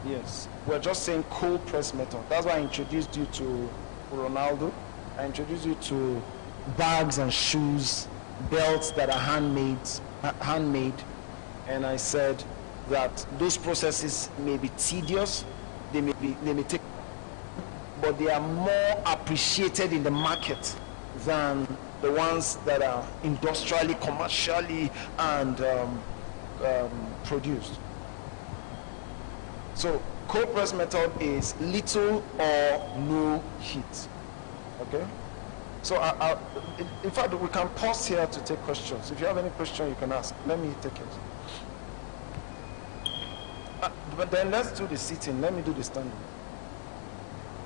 Yes, we're just saying cold press method. That's why I introduced you to Ronaldo. I introduced you to bags and shoes, belts that are handmade, and I said that those processes may be tedious, they may take, but they are more appreciated in the market than the ones that are industrially, commercially, and produced. So cold press method is little or no heat. Okay? So in fact, we can pause here to take questions. If you have any question, you can ask. Let me take it. But then let's do the sitting. Let me do the standing.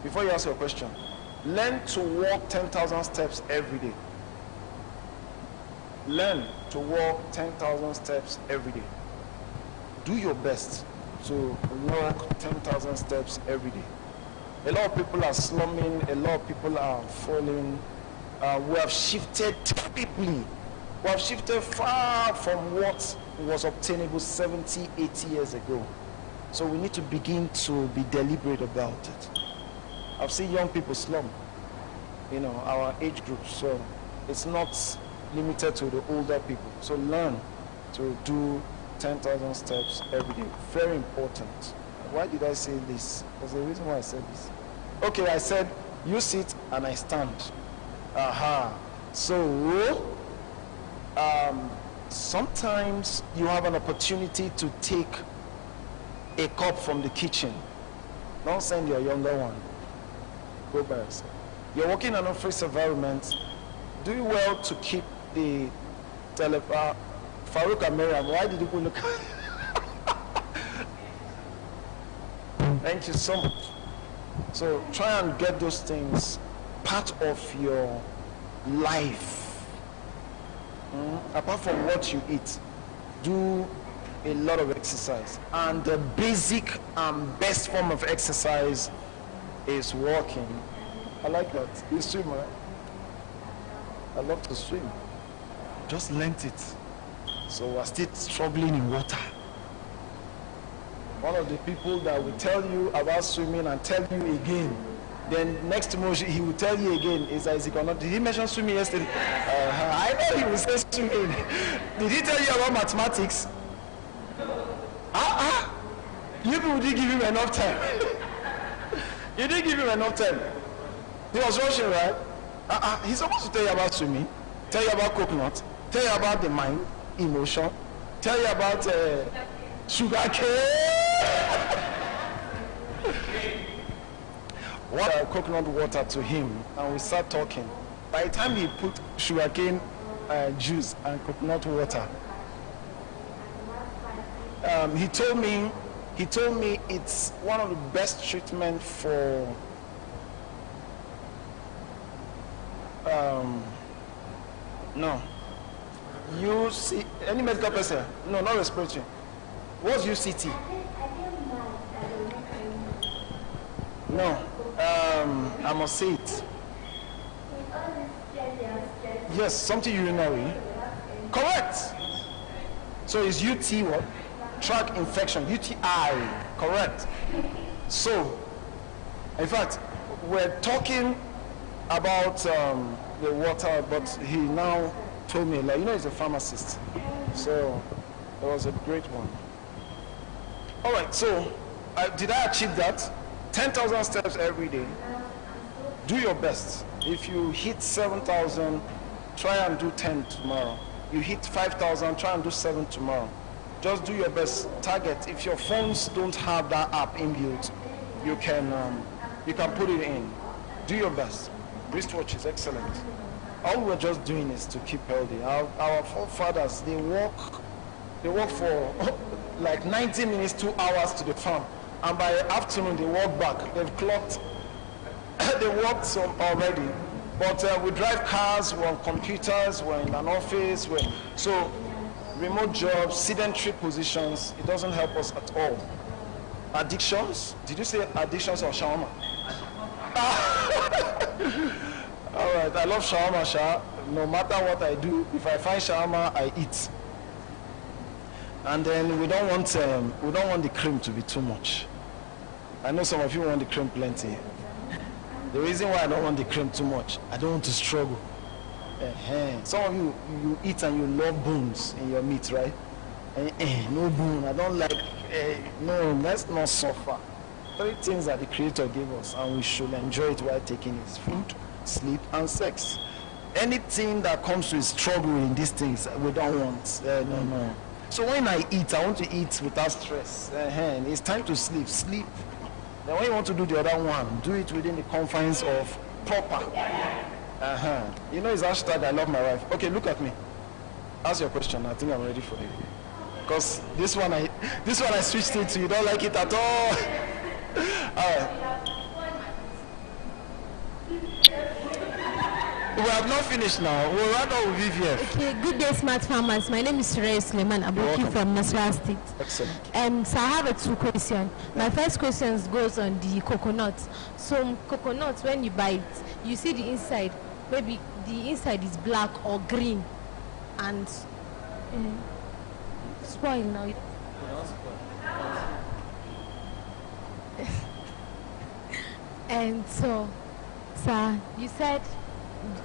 Before you ask your question, learn to walk 10,000 steps every day. Learn to walk 10,000 steps every day. Do your best to walk 10,000 steps every day. A lot of people are slumming, a lot of people are falling. We have shifted terribly. We have shifted far from what was obtainable 70, 80 years ago. So we need to begin to be deliberate about it. I've seen young people slum, our age group. So it's not limited to the older people. So learn to do 10,000 steps every day. Very important. Why did I say this? There's a reason why I said this. Okay, I said you sit and I stand. So sometimes you have an opportunity to take a cup from the kitchen. Don't send your younger one. Go by yourself. You're working in an office environment. Do well to keep the Farouk and Miriam, why did you look? Thank you so much. So try and get those things part of your life. Apart from what you eat, do a lot of exercise. And the basic and best form of exercise is walking. I like that. You swim, right? I love to swim. Just learnt it. So we're still struggling in water. One of the people that will tell you about swimming and tell you again, then next tomorrow he will tell you again is Isaac or not. Did he mention swimming yesterday? I know he will say swimming. Did he tell you about mathematics? You people didn't give him enough time. You didn't give him enough time. He was rushing, right? He's supposed to tell you about swimming, tell you about coconut, tell you about the mind, emotion, tell you about sugar cane. What coconut water to him, and we start talking. By the time he put sugarcane juice and coconut water, he told me it's one of the best treatment for no. You see any medical person? No, not respiratory. What's UCT? No. I must say it. Yes, something urinary. Correct. So it's UT what? Tract infection, UTI. Correct. So, in fact, we're talking about the water, but he now told me, like, he's a pharmacist. So, it was a great one. All right, so did I achieve that? 10,000 steps every day. Do your best. If you hit 7,000, try and do 10 tomorrow. You hit 5,000, try and do 7 tomorrow. Just do your best. Target. If your phones don't have that app inbuilt, you can put it in. Do your best. Wristwatch is excellent. All we're just doing is to keep healthy. Our forefathers, they walk for like 90 minutes, 2 hours to the farm. And by afternoon, they walk back. They've clocked, they walked some already. But we drive cars, we're on computers, we're in an office. So remote jobs, sedentary positions, it doesn't help us at all. Addictions? Did you say addictions or shawarma? All right, I love shawarma, Sha. No matter what I do, if I find shawarma, I eat. And then we don't want the cream to be too much. I know some of you want the cream plenty. The reason why I don't want the cream too much, I don't want to struggle. Some of you eat and you love bones in your meat, right? No bone, I don't like. No, let's not suffer. 3 things that the Creator gave us, and we should enjoy it while taking it: food, sleep, and sex. Anything that comes with struggle in these things, we don't want. No. So when I eat, I want to eat without stress. It's time to sleep. Sleep. Then when you want to do the other one, do it within the confines of proper. It's hashtag I love my wife. Okay, look at me. Ask your question. I think I'm ready for it. Because this one I switched it to. You don't like it at all. All right. We have not finished now. We'll run out with VVF. Okay, good day, smart farmers. My name is Suraya Suleiman. I'm working from Nasarawa State. Excellent. So I have 2 questions. My first question goes on the coconut. So coconut, when you buy it, you see the inside. Maybe the inside is black or green, and spoil now. And so, sir, you said,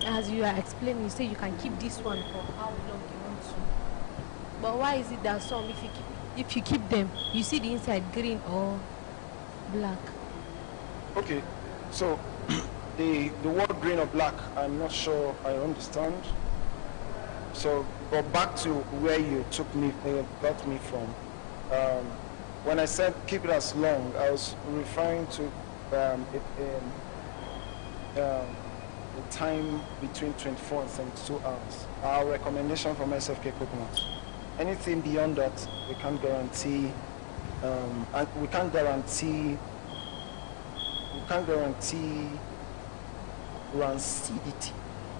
as you are explaining, you say you can keep this one for how long you want to. But why is it that some, if you keep them, you see the inside green or black? Okay, so the word green or black, I'm not sure I understand. So, but back to where you got me from. when I said keep it as long, I was referring to the time between 24 and 72 hours. Our recommendation from SFK Coconut. Anything beyond that, we can't guarantee. And we can't guarantee rancidity.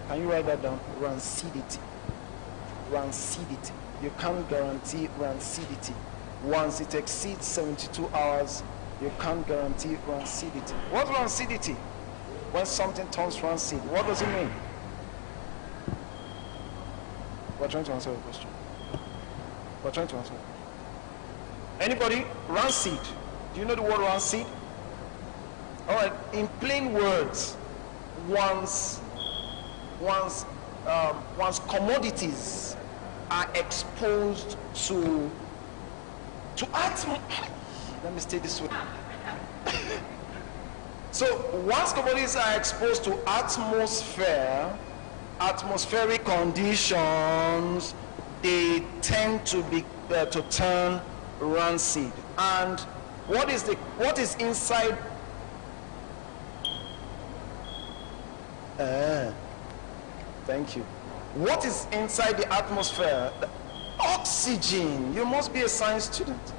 Can you write that down? Rancidity. You can't guarantee rancidity. Once it exceeds 72 hours, you can't guarantee rancidity. What's rancidity? When something turns rancid, what does it mean? We're trying to answer the question. Anybody? Rancid. Do you know the word rancid? All right. In plain words, once commodities are exposed to let me stay this way. So once commodities are exposed to atmospheric conditions, they tend to turn rancid. And what is inside? Thank you. What is inside the atmosphere? The oxygen. You must be a science student.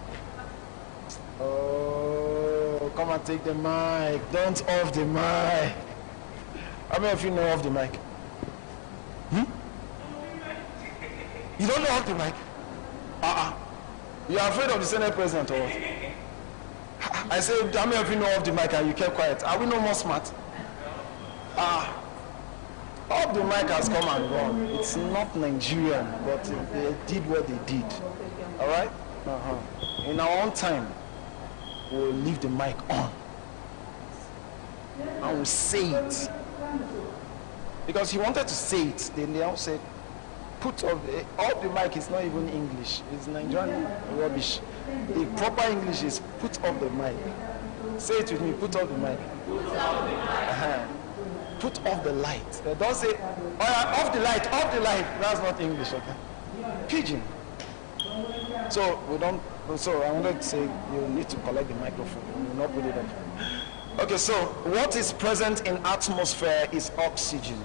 Oh, come and take the mic. Don't off the mic. How many of you know off the mic? You don't know off the mic? You are afraid of the Senate President or what? I said, how many of you know off the mic and you kept quiet? Are we no more smart? Off the mic has come and gone. It's not Nigerian, but they did what they did. All right? In our own time, we'll leave the mic on. And we'll say it. Because he wanted to say it. Then they all said, put off the mic is not even English. It's Nigerian rubbish. The proper English is put off the mic. Say it with me, put off the mic. Put off the light. Don't say, off the light. That's not English, okay? Pidgin. So I wanted to say you need to collect the microphone. You will not put it up. Okay, so what is present in atmosphere is oxygen.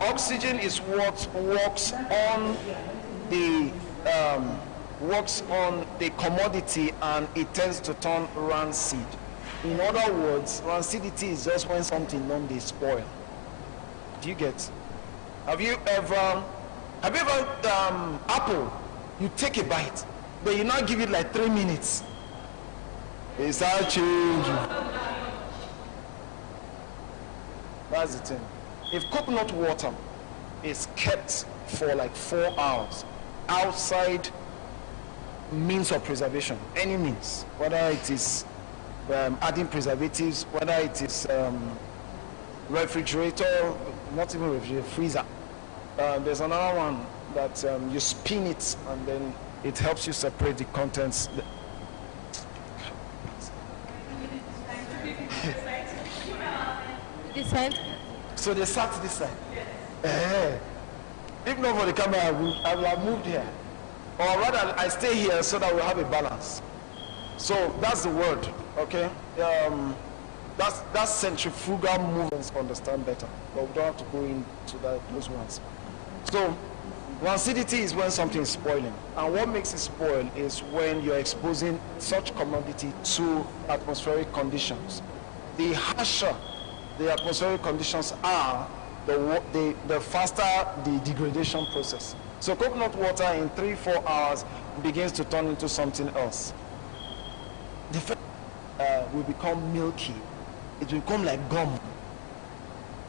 Oxygen is what works on the commodity, and it tends to turn rancid. In other words, rancidity is just when something don't spoil. Do you get? Have you ever apple? You take a bite, but you now give it like 3 minutes. It's all change. That's the thing. If coconut water is kept for like 4 hours outside means of preservation, any means, whether it is adding preservatives, whether it is refrigerator, not even refrigerator, freezer. There's another one that you spin it and then it helps you separate the contents. This side? So they sat this side. If not for the camera, I will have moved here. Or rather, I stay here so that we'll have a balance. So that's the word, okay? That's centrifugal movements understand better. But we don't have to go into those ones. So rancidity is when something is spoiling. And what makes it spoil is when you're exposing such commodity to atmospheric conditions. The harsher the atmospheric conditions are, the faster the degradation process. So coconut water in 3-4 hours begins to turn into something else. The first will become milky. It will become like gum.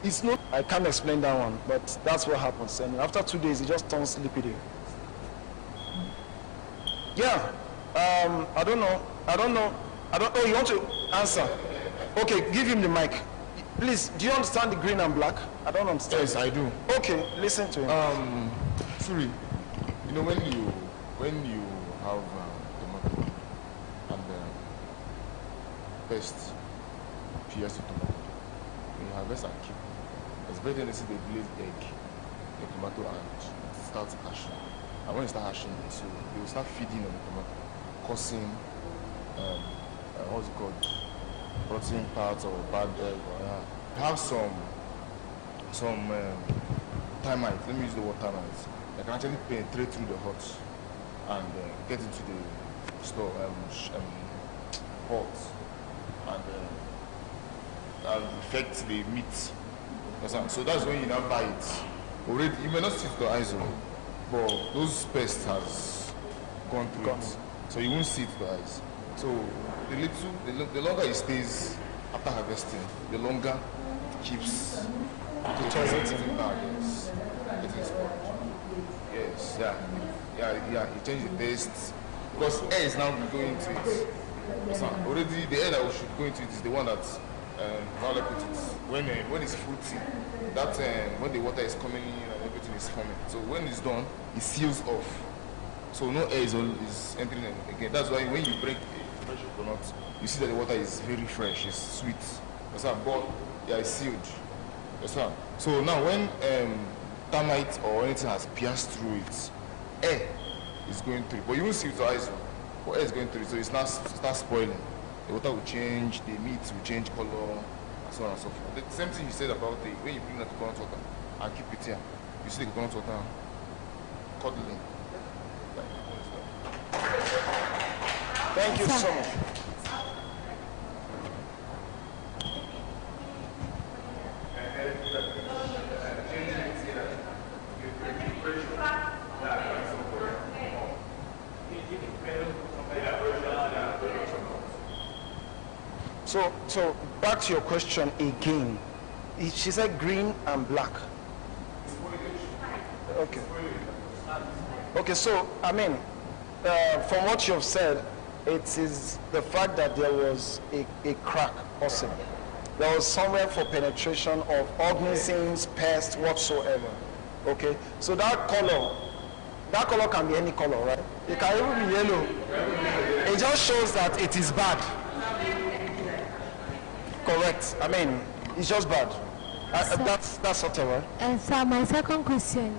It's not, I can't explain that one, but that's what happens. And after 2 days, it just turns liquidy. Yeah, I don't know. Oh, you want to answer? Okay, give him the mic. Please, do you understand the green and black? I don't understand. Yes, I do. Okay, listen to him. Sorry, you know when you have tomato and pest pierce the tomato, when you harvest and keep, it's very tendency they lay egg the tomato and it starts hashing. And when it starts hashing, so they will start feeding on the tomato, causing what's it called, rotten parts or bad have some termites. Let me use the word termites. They can actually penetrate through the huts and get into the store pots and affect the meat. So that's when you now buy it. Already, you may not see it with your eyes, but those pests has gone through it. So you won't see it with your eyes. So the longer it stays after harvesting, the longer it keeps the choice getting bad. Yes, getting spoiled. Yes, yeah. You change the taste because air is now going into it. So already the air that should go into it is the one that how do I put it? When it's fruiting, that when the water is coming in and everything is forming. So when it's done, it seals off. So no air is entering again. That's why when you break a fresh coconut, you see that the water is very fresh, it's sweet. That's how, but it's sealed. That's how. So now when termite or anything has pierced through it, air is going through. But you won't see it with your eyes. But air is going through, so it's not starts spoiling. The water will change, the meat will change color, and so on and so forth. The same thing you said about when you bring the coconut water and keep it here, you see the coconut water curdling. Thank you so much. So back to your question again. She said green and black. Okay, so I mean, from what you've said, it is the fact that there was a crack also. There was somewhere for penetration of organisms, pests, whatsoever. Okay, so that color can be any color, right? It can even be yellow. It just shows that it is bad. Correct. I mean, it's just bad. That's not right. And so my second question,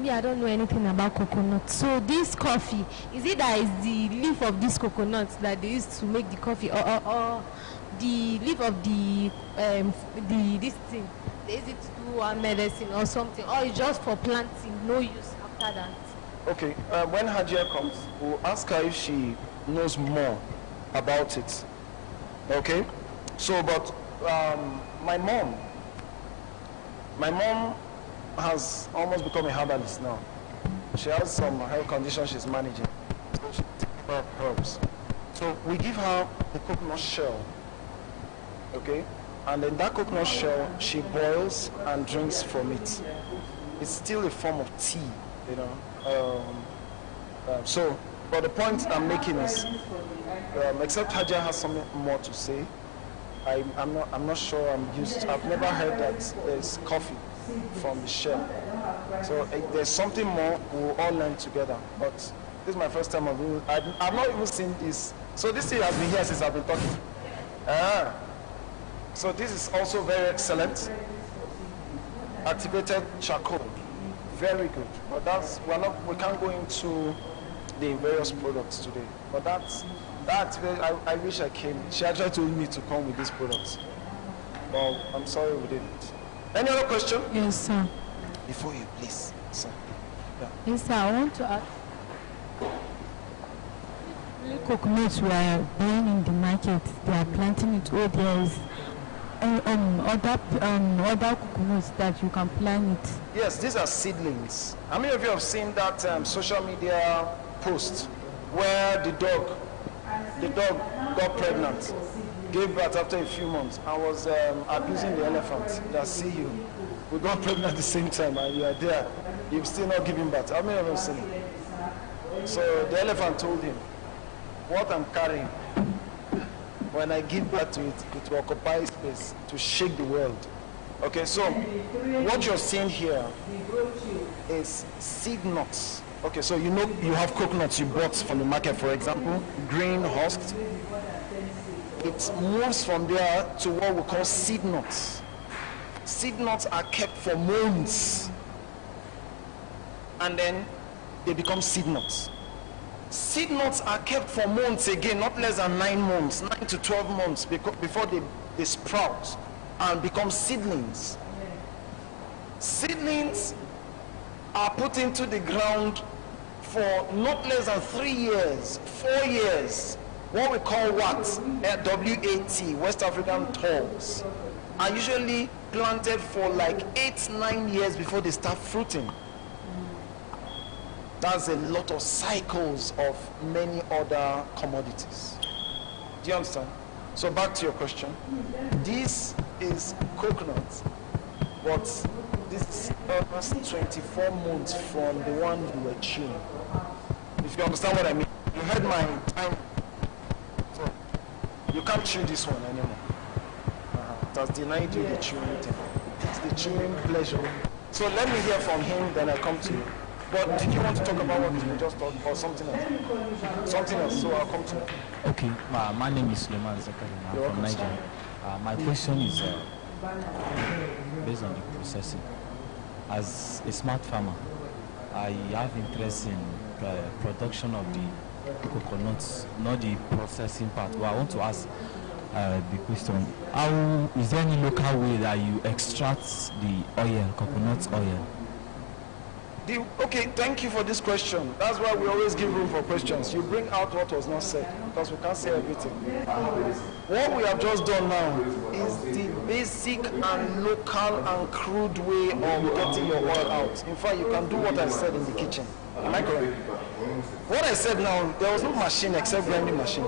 I don't know anything about coconut. So this coffee, is it that is the leaf of this coconut that they used to make the coffee, or the leaf of this thing they use it to do medicine or something, or it's just for planting, no use after that? Okay. When Hajia comes, we'll ask her if she knows more about it. Okay. So, but my mom has almost become a herbalist now. She has some health conditions she's managing. So she takes care of herbs. So we give her the coconut shell. Okay? And then that coconut shell she boils and drinks from it. It's still a form of tea, you know. But the point I'm making is, except Haja has something more to say, I'm not sure I've never heard that there's coffee from the shell. So there's something more we'll all learn together. But this is my first time I've not even seen this. So this thing has been here since I've been talking. So this is also very excellent. Activated charcoal. Very good. But we can't go into the various products today. But I wish I came. She actually told me to come with these products. Well, I'm sorry we didn't. Any other question? Yes, sir. Before you, please, sir. Yeah. Yes, sir. I want to ask. Coconuts were being in the market. They are planting it. Oh, there is other coconuts that you can plant it. Yes, these are seedlings. How many of you have seen that social media post where the dog got pregnant, gave birth after a few months, and was abusing the elephant? That see you, we got pregnant at the same time, and you are there, you've still not given birth. How many of you have seen it? So the elephant told him, what I'm carrying, when I give birth to it, it will occupy space to shake the world. Okay, so what you're seeing here is seed nuts. Okay, so you have coconuts you bought from the market, for example, green, husked. It moves from there to what we call seed nuts. Seed nuts are kept for months, and then they become seed nuts. Seed nuts are kept for months again, not less than 9 months, 9 to 12 months before they sprout and become seedlings. Seedlings are put into the ground for not less than 3 years, 4 years. What we call what? W-A-T, West African tolls, are usually planted for like 8-9 years before they start fruiting. That's a lot of cycles of many other commodities. Do you understand? So back to your question. This is coconut, but this is almost 24 months from the one you were chewing. If you understand what I mean. You heard my time. So you can't chew this one anymore. It has denied you the chewing thing. It's the chewing pleasure. So let me hear from him, then I come to you. But did you want to talk about what we just talked or something else? Something else, so I'll come to you. Okay, my name is Suleiman Zakari. I'm from Nigeria. My question is based on the processing. As a smart farmer, I have interest in the production of the coconuts, not the processing part. But I want to ask the question: how is there any local way that you extract the oil, coconut oil? Okay, thank you for this question. That's why we always give room for questions. You bring out what was not said, because we can't say everything. What we have just done now is the basic and local and crude way of getting your oil out. In fact, you can do what I said in the kitchen. Am I correct? What I said now, there was no machine except grinding machine.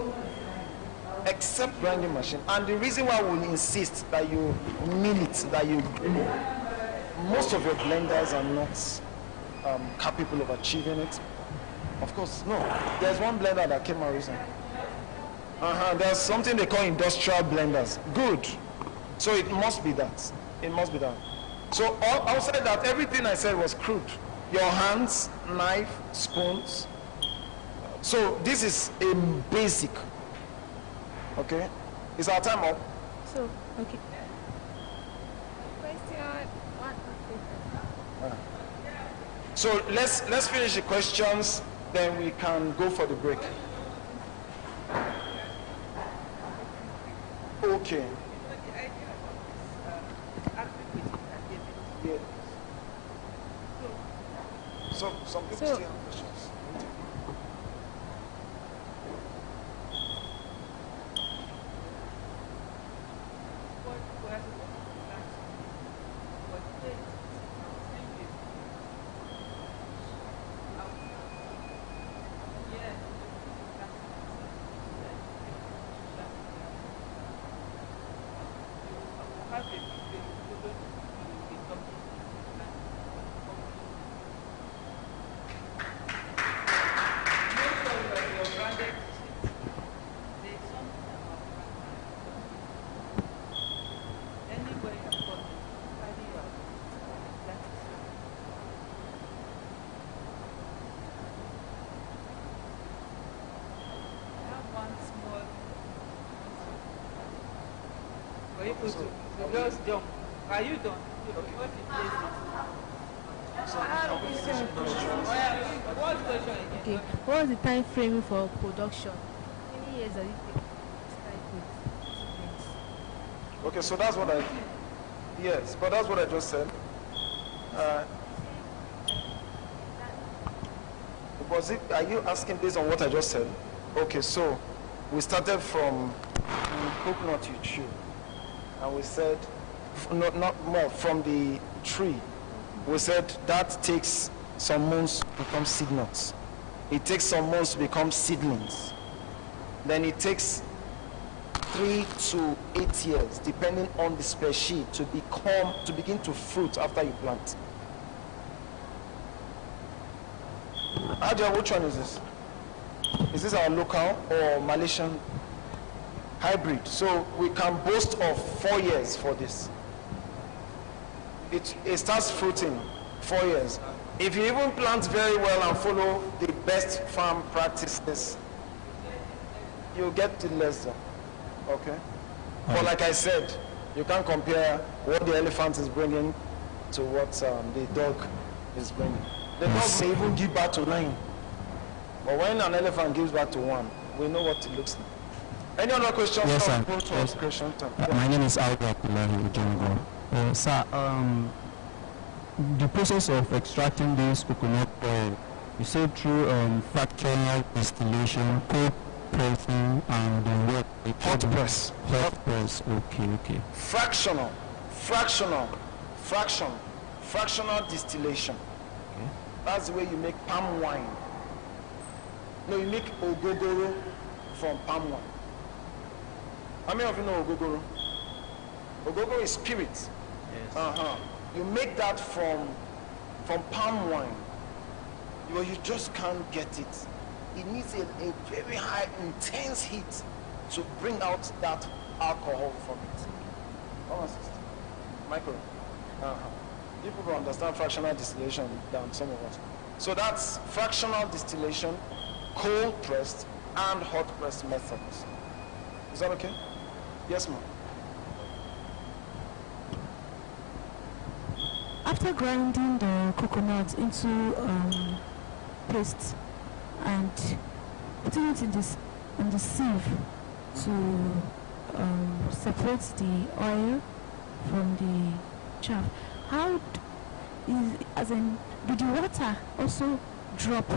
Except grinding machine. And the reason why we insist that you mill it, that you most of your blenders are not capable of achieving it. Of course, no. There's one blender that came out recently. There's something they call industrial blenders. Good. So it must be that. It must be that. So outside that, everything I said was crude. Your hands, knife, spoons. So this is a basic. Okay? Is our time up? So, okay. So let's finish the questions, then we can go for the break. Okay. Yeah. So some people still have questions. Just jump. Are you done? Okay. What was the time frame for production? How many years does it take to start with? Okay, so that's what yes, but that's what I just said. Are you asking based on what I just said? Okay, so we started from coconut you chew. And we said, not more, from the tree. We said that takes some months to become seed nuts. It takes some months to become seedlings. Then it takes 3 to 8 years, depending on the species, to begin to fruit after you plant. Adia, which one is this? Is this our local or Malaysian hybrid? So we can boast of 4 years for this. It starts fruiting 4 years. If you even plant very well and follow the best farm practices, you'll get the lesson. Okay? But like I said, you can't compare what the elephant is bringing to what the dog is bringing. The dog may even give birth to 9. But when an elephant gives back to one, we know what it looks like. Any other questions? Yes, sir. Yes. Question time. My name is Agrivest. Sir, the process of extracting this coconut oil, you said through fractional distillation, cold pressing, and what? Hot press. Hot press. Okay. Fractional distillation. Okay. That's the way you make palm wine. No, you make ogogoro from palm wine. How many of you know ogogoro? Ogogoro is spirit. Yes. You make that from palm wine. You just can't get it. It needs a very high, intense heat to bring out that alcohol from it. Come on, sister. Michael. People will understand fractional distillation than some of us. So that's fractional distillation, cold pressed and hot pressed methods. Is that okay? Yes, ma'am. After grinding the coconut into paste and putting it in the sieve to separate the oil from the chaff, do the water also drop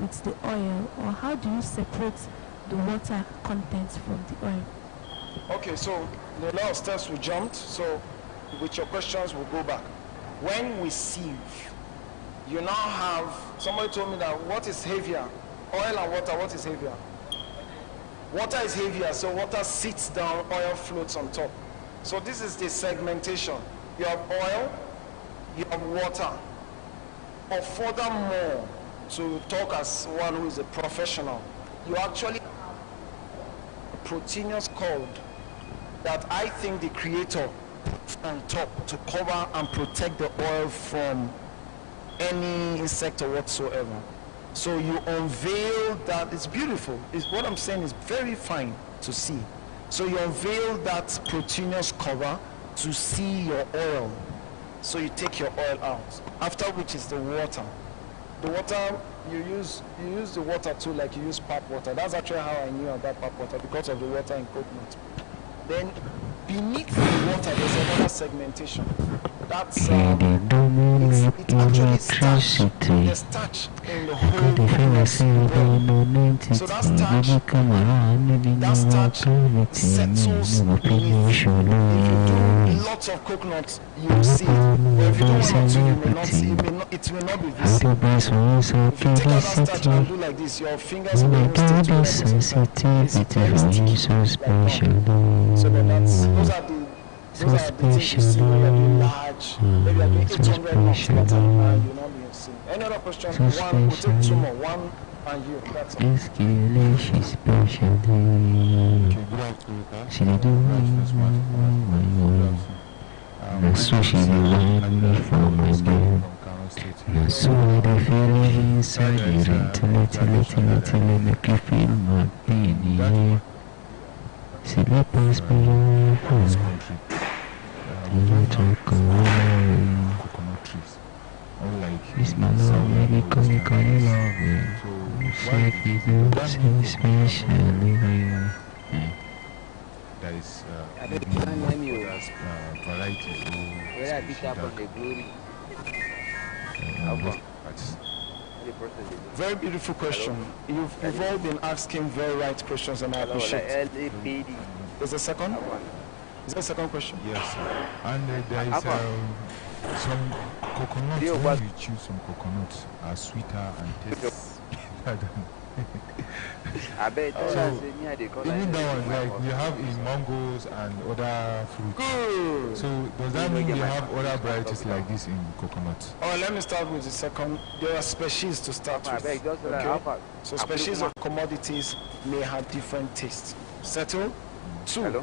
with the oil, or how do you separate the water contents from the oil? Okay, so the lot of steps we jumped, so with your questions we'll go back. When we sieve, you now have, somebody told me that what is heavier? Oil and water, what is heavier? Water is heavier, so water sits down, oil floats on top. So this is the segmentation. You have oil, you have water. Or furthermore, to talk as one who is a professional, you actually have a proteinous code that I think the creator puts on top to cover and protect the oil from any insect or whatsoever. So you unveil that. It's beautiful. What I'm saying is very fine to see. So you unveil that proteinous cover to see your oil. So you take your oil out. After which is the water. The water, you use the water too, like you use pap water. That's actually how I knew about pap water, because of the water in coconut. Then beneath the water there's another segmentation. That's it actually starch. There's starch in the whole coconut. So that starch settles beneath. If you do lots of coconuts, you will see it. But if you do one or two, you may not see it. It will not be visible. If you take out that starch and do like this, your fingers will even stay together. It's very sticky, like that. So those are the things you see when you're doing large, maybe you're doing 800 knots at a time, you'll not be seeing. Any other question? One, we'll take two more. One and you. That's all. Coconut trees. Unlike there is varieties. Very beautiful question. You've all been asking very right questions, and I appreciate it. Is there a second? Is there a second question? Yes, sir. And there is some coconuts. When you chew some coconuts are sweeter and taste better than so even that one, like we have in mangoes and other fruits. Good. So does that mean we have other varieties like this in coconut? Oh, let me start with the second. There are species to start with. Okay? So species of commodities may have different tastes. Settle? Two.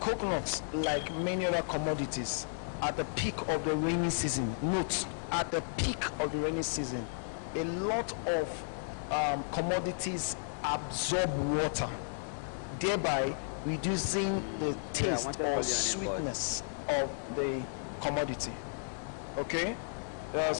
Coconuts, like many other commodities, at the peak of the rainy season, note, at the peak of the rainy season, a lot of commodities absorb water, thereby reducing the taste or sweetness of the commodity. Okay?